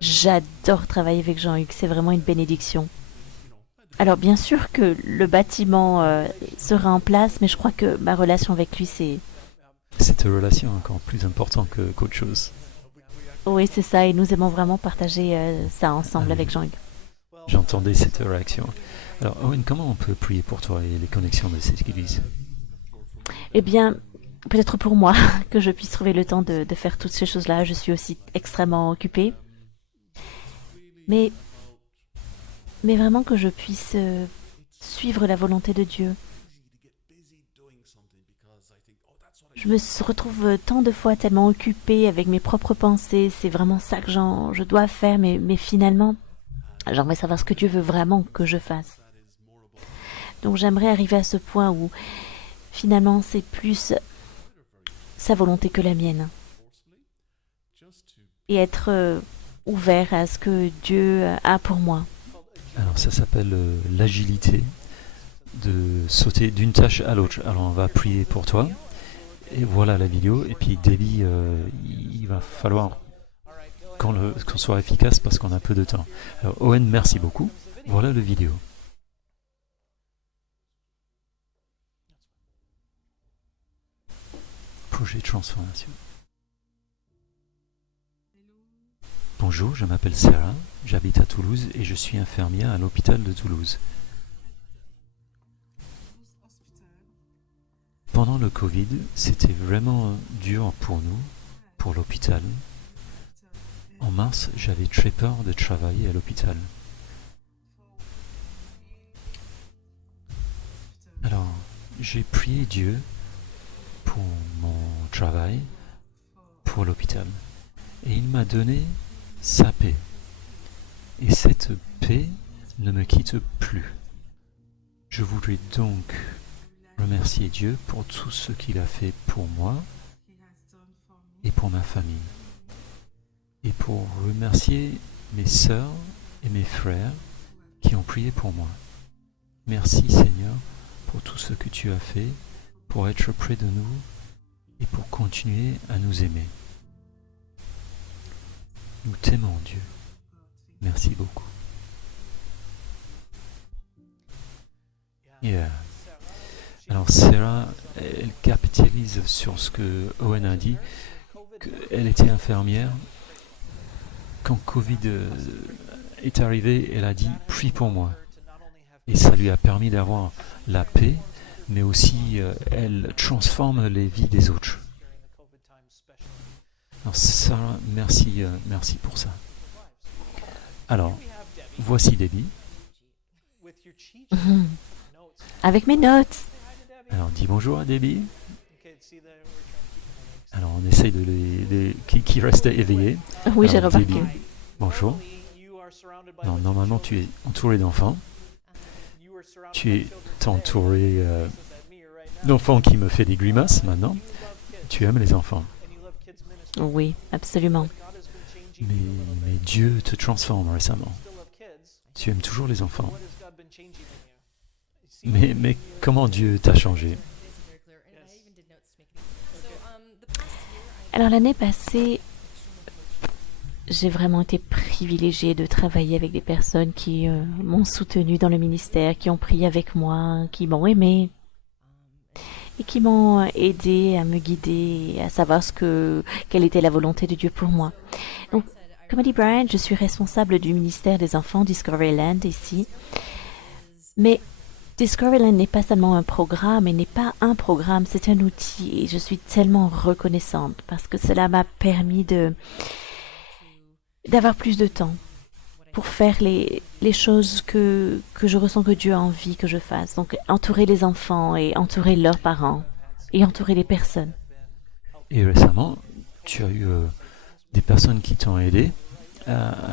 j'adore travailler avec Jean-Hugues, c'est vraiment une bénédiction. Alors bien sûr que le bâtiment sera en place, mais je crois que ma relation avec lui, c'est... Cette relation est encore plus importante qu'autre chose. Oui, c'est ça, et nous aimons vraiment partager ça ensemble avec Jean-Hugues. J'entendais cette réaction. Alors Owen, comment on peut prier pour toi et les connexions de cette église? Eh bien, peut-être pour moi, que je puisse trouver le temps de faire toutes ces choses-là. Je suis aussi extrêmement occupée. Mais vraiment que je puisse suivre la volonté de Dieu. Je me retrouve tant de fois tellement occupée avec mes propres pensées. C'est vraiment ça que je dois faire, mais finalement, j'aimerais savoir ce que Dieu veut vraiment que je fasse. Donc j'aimerais arriver à ce point où finalement c'est plus sa volonté que la mienne. Et être ouvert à ce que Dieu a pour moi. Alors ça s'appelle l'agilité, de sauter d'une tâche à l'autre. Alors on va prier pour toi. Et voilà la vidéo. Et puis Debbie, il va falloir qu'on soit efficace parce qu'on a peu de temps. Alors Owen, merci beaucoup. Voilà la vidéo. projet de transformation. Bonjour, je m'appelle Sarah, j'habite à Toulouse et je suis infirmière à l'hôpital de Toulouse. Pendant le Covid, c'était vraiment dur pour nous, pour l'hôpital. En mars, j'avais très peur de travailler à l'hôpital. Alors, j'ai prié Dieu pour mon travail, pour l'hôpital. Et il m'a donné sa paix. Et cette paix ne me quitte plus. Je voudrais donc remercier Dieu pour tout ce qu'il a fait pour moi et pour ma famille. Et pour remercier mes sœurs et mes frères qui ont prié pour moi. Merci Seigneur pour tout ce que tu as fait, pour être près de nous et pour continuer à nous aimer. Nous t'aimons Dieu. Merci beaucoup. Yeah. Alors Sarah, elle capitalise sur ce que Owen a dit, qu'elle était infirmière. Quand Covid est arrivé, elle a dit « Prie pour moi ». Et ça lui a permis d'avoir la paix, mais aussi elle transforme les vies des autres. Alors Sarah, merci pour ça. Alors, voici Debbie. Avec mes notes. Alors, dis bonjour à Debbie. Alors, on essaye qui reste éveillé. Oui, j'ai Alors, remarqué. Debbie, bonjour. Alors, normalement, tu es entouré d'enfants. Tu es entouré d'enfants qui me fait des grimaces maintenant. Tu aimes les enfants. Oui, absolument. Mais Dieu te transforme récemment. Tu aimes toujours les enfants. Mais comment Dieu t'a changé? Alors l'année passée, j'ai vraiment été privilégiée de travailler avec des personnes qui m'ont soutenue dans le ministère, qui ont prié avec moi, qui m'ont aimée et qui m'ont aidé à me guider, à savoir quelle était la volonté de Dieu pour moi. Donc, comme a dit Brian, je suis responsable du ministère des enfants Discoveryland ici. Mais Discoveryland n'est pas seulement un programme, et n'est pas un programme, c'est un outil. Et je suis tellement reconnaissante parce que cela m'a permis d'avoir plus de temps pour faire les choses que je ressens que Dieu a envie que je fasse. Donc, entourer les enfants et entourer leurs parents et entourer les personnes. Et récemment, tu as eu des personnes qui t'ont aidé à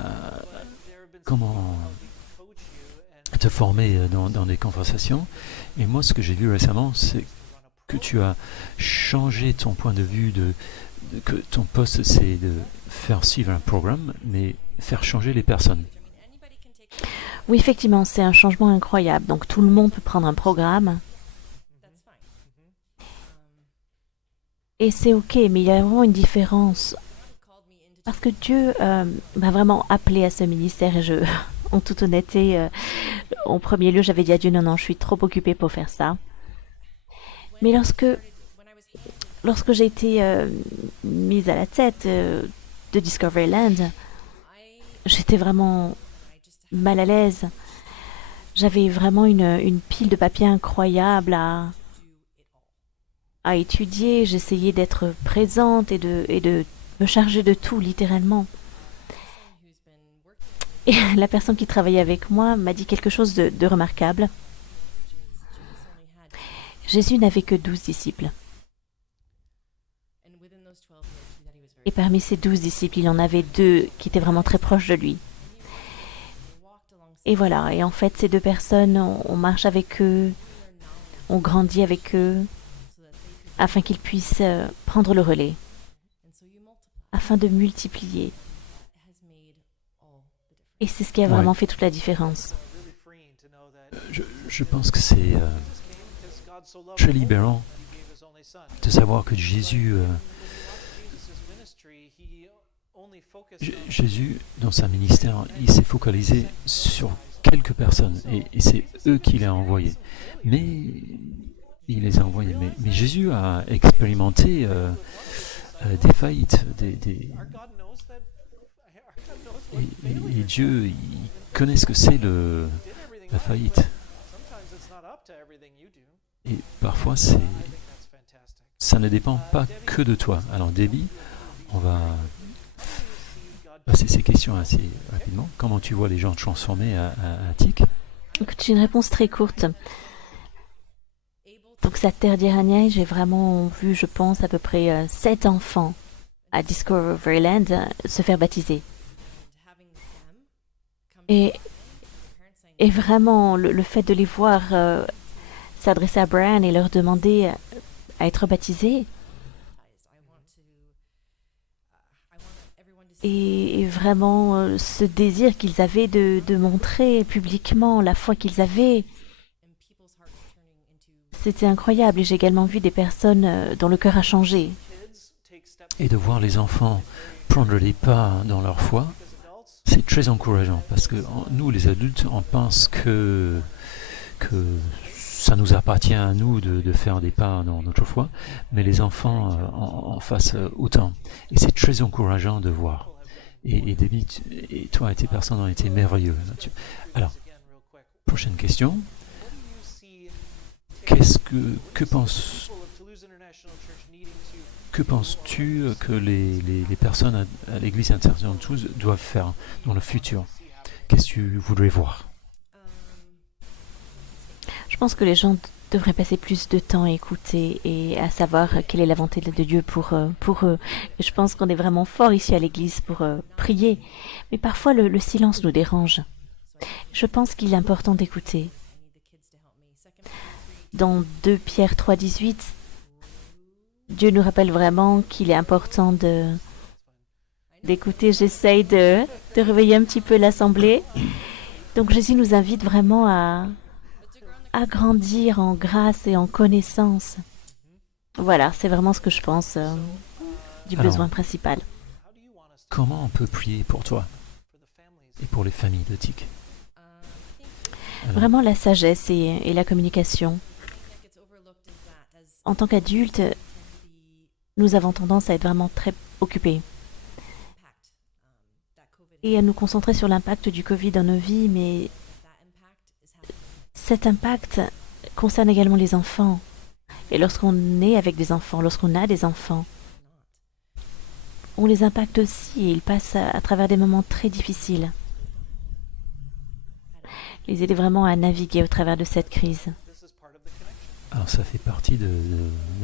te former dans des conversations. Et moi, ce que j'ai vu récemment, c'est que tu as changé ton point de vue que ton poste, c'est de faire suivre un programme, mais faire changer les personnes. Oui, effectivement, c'est un changement incroyable. Donc, tout le monde peut prendre un programme. Et c'est OK, mais il y a vraiment une différence. Parce que Dieu m'a vraiment appelé à ce ministère et en toute honnêteté, en premier lieu, j'avais dit à Dieu, non, je suis trop occupée pour faire ça. Mais lorsque j'ai été mise à la tête de Discoveryland, j'étais vraiment mal à l'aise. J'avais vraiment une pile de papiers incroyable à étudier. J'essayais d'être présente et de me charger de tout, littéralement. Et la personne qui travaillait avec moi m'a dit quelque chose de remarquable. Jésus n'avait que 12 disciples. Et parmi ces 12 disciples, il en avait 2 qui étaient vraiment très proches de lui. Et voilà, et en fait, ces 2 personnes, on marche avec eux, on grandit avec eux, afin qu'ils puissent prendre le relais, afin de multiplier. Et c'est ce qui a vraiment fait toute la différence. Je pense que c'est très libérant de savoir que Jésus, dans sa ministère, il s'est focalisé sur quelques personnes et c'est eux qui l'ont envoyé. Mais il les a envoyés. Mais Jésus a expérimenté des faillites, et Dieu, il connaît ce que c'est la faillite. Et parfois, ça ne dépend pas que de toi. Alors, Debbie, on va passer ces questions assez rapidement. Comment tu vois les gens transformés à Attic? Écoute, j'ai une réponse très courte. Donc cette terre d'Irania, j'ai vraiment vu, je pense, à peu près 7 enfants à Discoveryland se faire baptiser. Et vraiment, le fait de les voir s'adresser à Brian et leur demander à être baptisés, et vraiment ce désir qu'ils avaient de montrer publiquement la foi qu'ils avaient, c'était incroyable. Et j'ai également vu des personnes dont le cœur a changé. Et de voir les enfants prendre les pas dans leur foi, c'est très encourageant, parce que nous, les adultes, on pense que ça nous appartient à nous de faire des pas dans notre foi, mais les enfants en fassent autant. Et c'est très encourageant de voir. Et David, et toi et tes personnes ont été merveilleux là-dessus. Alors, prochaine question. Que penses-tu que les personnes à l'Église internationale de Toulouse doivent faire dans le futur? Qu'est-ce que tu voudrais voir? Je pense que les gens devraient passer plus de temps à écouter et à savoir quelle est la volonté de Dieu pour eux. Et je pense qu'on est vraiment fort ici à l'église pour prier. Mais parfois, le silence nous dérange. Je pense qu'il est important d'écouter. Dans 2 Pierre 3,18, Dieu nous rappelle vraiment qu'il est important d'écouter. J'essaye de réveiller un petit peu l'assemblée. Donc Jésus nous invite vraiment à grandir en grâce et en connaissance. Voilà, c'est vraiment ce que je pense du besoin principal. Comment on peut prier pour toi et pour les familles de TIC? Vraiment la sagesse et la communication. En tant qu'adultes, nous avons tendance à être vraiment très occupés et à nous concentrer sur l'impact du Covid dans nos vies, mais cet impact concerne également les enfants. Et lorsqu'on est avec des enfants, lorsqu'on a des enfants, on les impacte aussi et ils passent à travers des moments très difficiles. Les aider vraiment à naviguer au travers de cette crise. Alors ça fait partie de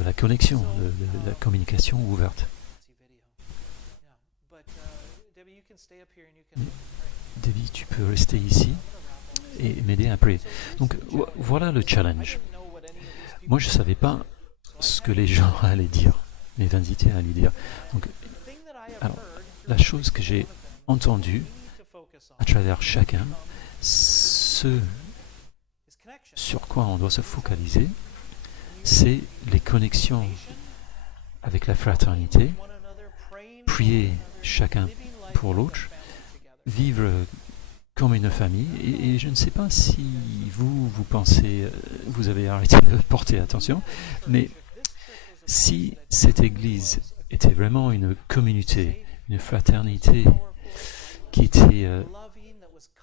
la connexion, de la communication ouverte. Debbie, tu peux rester ici et m'aider après. Donc voilà le challenge. Moi je ne savais pas ce que les gens allaient dire, mes invités allaient dire. Donc, alors, la chose que j'ai entendue à travers chacun, ce sur quoi on doit se focaliser, c'est les connexions avec la fraternité, prier chacun pour l'autre, vivre comme une famille. Et je ne sais pas si vous pensez, vous avez arrêté de porter attention, mais si cette église était vraiment une communauté, une fraternité qui était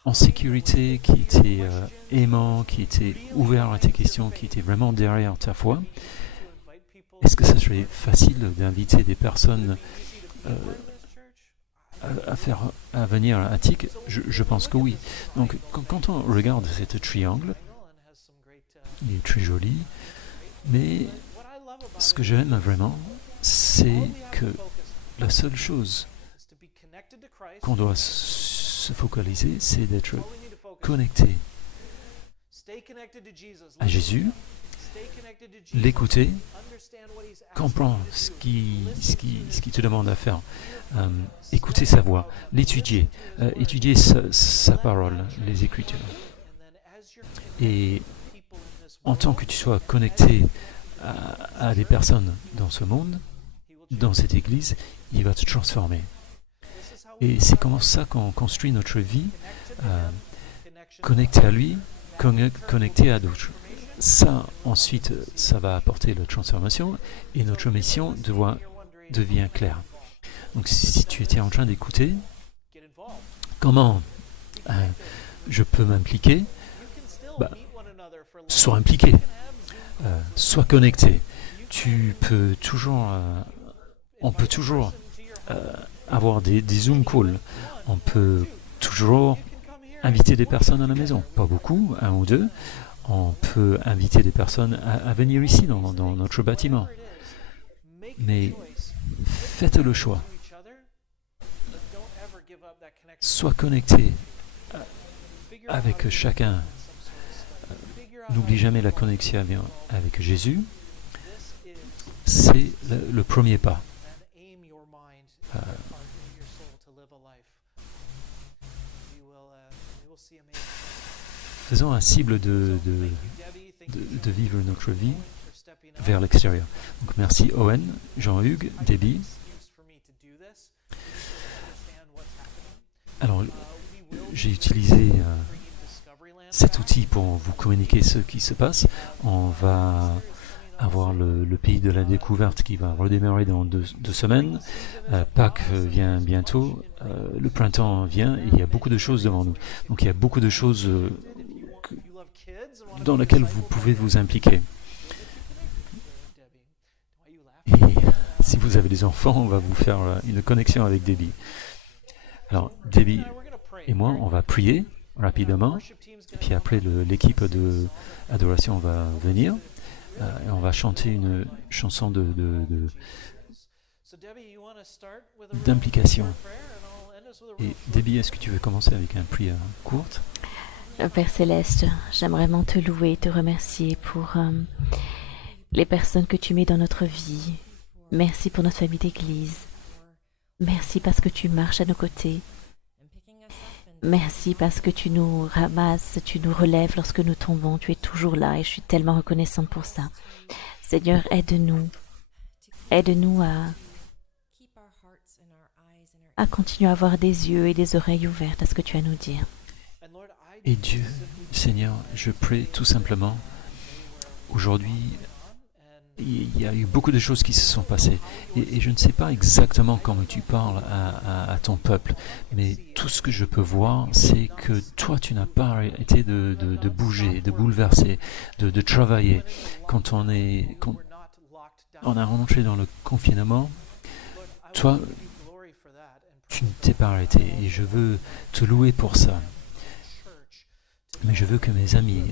en sécurité, qui était aimant, qui était ouvert à tes questions, qui était vraiment derrière ta foi, est-ce que ça serait facile d'inviter des personnes à venir à TIC? Je pense que oui. Donc quand on regarde ce triangle, il est très joli, mais ce que j'aime vraiment, c'est que la seule chose qu'on doit se focaliser, c'est d'être connecté à Jésus, l'écouter, comprendre ce qu'il te demande à faire, écouter sa voix, l'étudier, étudier sa parole, les Écritures. Et en tant que tu sois connecté à des personnes dans ce monde, dans cette église, il va te transformer. Et c'est comme ça qu'on construit notre vie, connecté à lui, connecté à d'autres. ça, ensuite, ça va apporter la transformation et notre mission devient claire. Donc si tu étais en train d'écouter, comment je peux m'impliquer? Sois impliqué, sois connecté. On peut toujours avoir des Zoom calls. On peut toujours inviter des personnes à la maison. Pas beaucoup, 1 ou 2. On peut inviter des personnes à venir ici dans notre bâtiment. Mais faites le choix. Sois connecté avec chacun. N'oublie jamais la connexion avec Jésus. C'est le premier pas. Faisons un cible de vivre notre vie vers l'extérieur. Donc merci Owen, Jean-Hugues, Debbie. Alors, j'ai utilisé cet outil pour vous communiquer ce qui se passe. On va avoir le pays de la découverte qui va redémarrer dans 2 semaines. Pâques vient bientôt. Le printemps vient et il y a beaucoup de choses devant nous. Donc il y a beaucoup de choses dans lesquelles vous pouvez vous impliquer. Et si vous avez des enfants, on va vous faire une connexion avec Debbie. Alors, Debbie et moi, on va prier rapidement. Et puis après, l'équipe de adoration va venir. Et on va chanter une chanson d'implication. Et Debbie, est-ce que tu veux commencer avec une prière courte? Père Céleste, j'aimerais vraiment te louer et te remercier pour les personnes que tu mets dans notre vie. Merci pour notre famille d'église. Merci parce que tu marches à nos côtés. Merci parce que tu nous ramasses, tu nous relèves lorsque nous tombons. Tu es toujours là et je suis tellement reconnaissante pour ça. Seigneur, aide-nous. Aide-nous à continuer à avoir des yeux et des oreilles ouvertes à ce que tu as à nous dire. Et Dieu, Seigneur, je prie tout simplement, aujourd'hui, il y a eu beaucoup de choses qui se sont passées. Et je ne sais pas exactement comment tu parles à ton peuple, mais tout ce que je peux voir, c'est que toi, tu n'as pas arrêté de bouger, de bouleverser, de travailler. Quand on a rentré dans le confinement, toi, tu ne t'es pas arrêté. Et je veux te louer pour ça. Mais je veux que mes amis,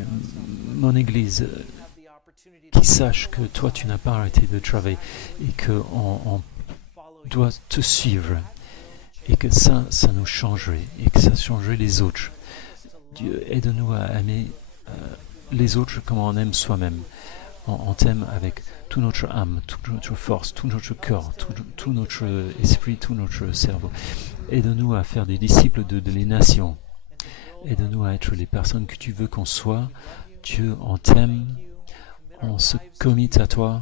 mon Église, qui sachent que toi, tu n'as pas arrêté de travailler et qu'on doit te suivre et que ça nous changerait et que ça changerait les autres. Dieu, aide-nous à aimer les autres comme on aime soi-même. On t'aime avec toute notre âme, toute notre force, tout notre cœur, tout notre esprit, tout notre cerveau. Aide-nous à faire des disciples de les nations. Aide-nous à être les personnes que tu veux qu'on soit. Dieu, on t'aime. On se commit à toi,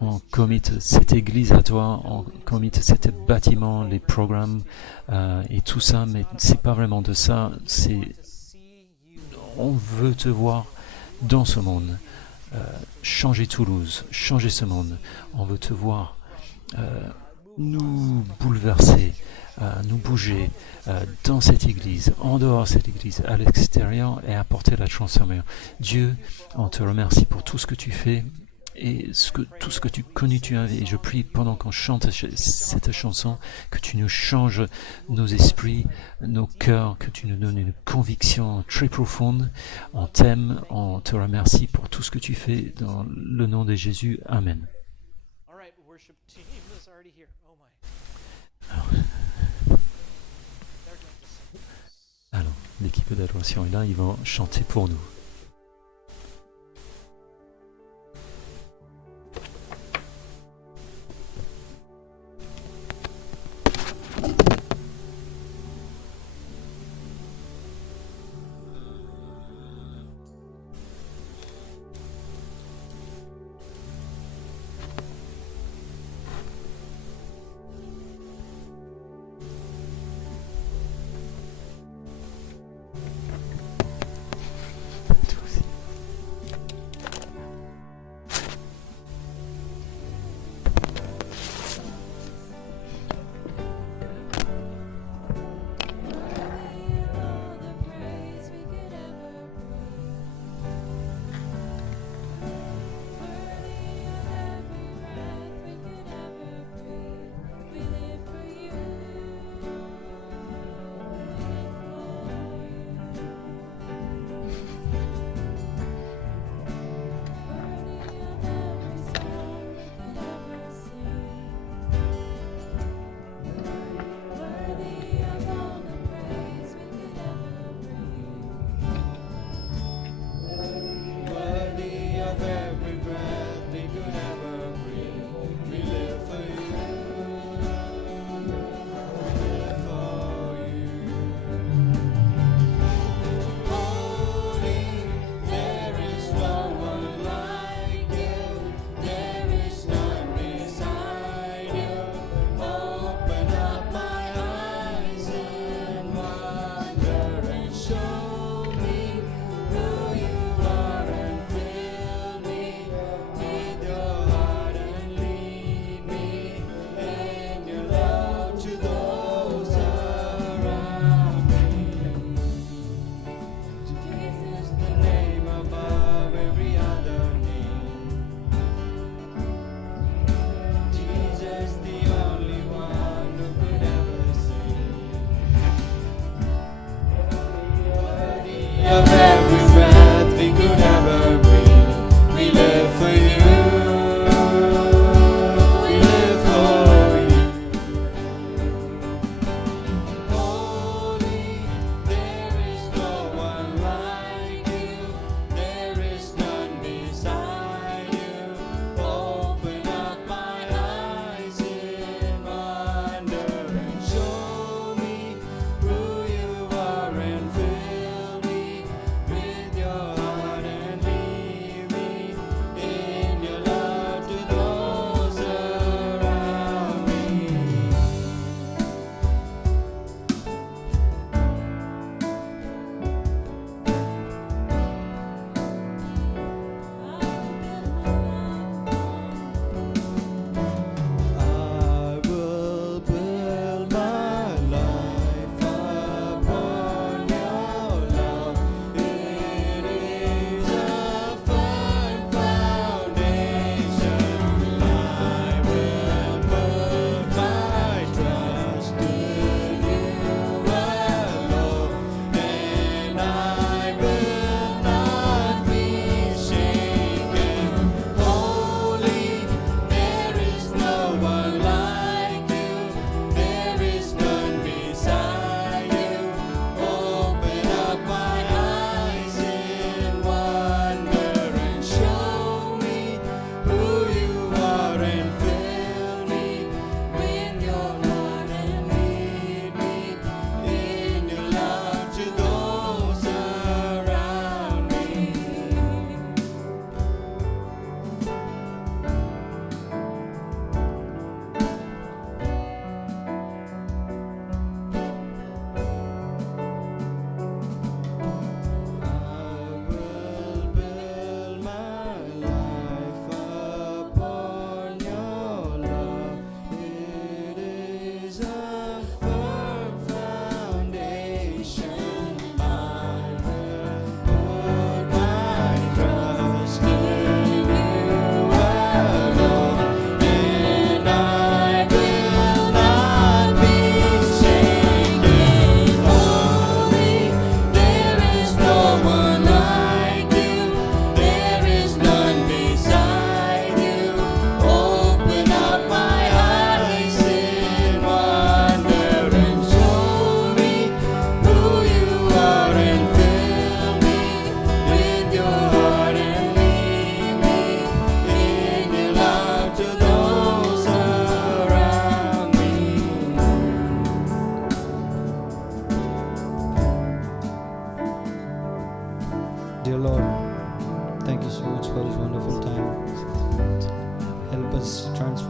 on commit cette église à toi, on commit cet bâtiment, les programmes et tout ça, mais c'est pas vraiment de ça, on veut te voir dans ce monde, changer Toulouse, changer ce monde, on veut te voir nous bouleverser, nous bouger dans cette église, en dehors de cette église, à l'extérieur et apporter la transformation. Dieu, on te remercie pour tout ce que tu fais et tout ce que tu connais, tu as. Et je prie pendant qu'on chante cette chanson que tu nous changes nos esprits, nos cœurs, que tu nous donnes une conviction très profonde. On t'aime, on te remercie pour tout ce que tu fais dans le nom de Jésus. Amen. Alors, l'équipe d'adoration est là, ils vont chanter pour nous.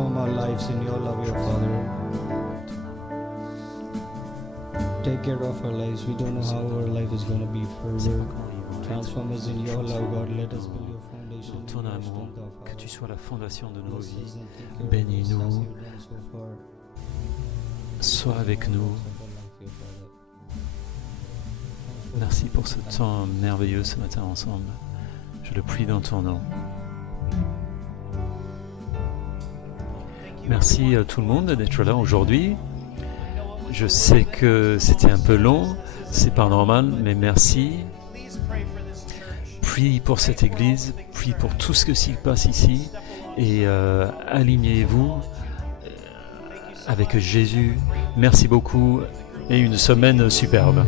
transform our lives in your love, your Father. Take care of our lives. We don't know how our life is going to be further. Transform us in your love, God. Let us build your foundation Dans ton in your amour, strength of que our tu sois la fondation de nos bless us vies. and take care of us Bénis-nous. as you've done so far. Sois avec nous. Merci pour ce temps merveilleux ce matin ensemble. Je le prie dans ton nom. Merci à tout le monde d'être là aujourd'hui. Je sais que c'était un peu long, c'est pas normal, mais merci. Prie pour cette église, prie pour tout ce qui se passe ici et alignez-vous avec Jésus. Merci beaucoup et une semaine superbe.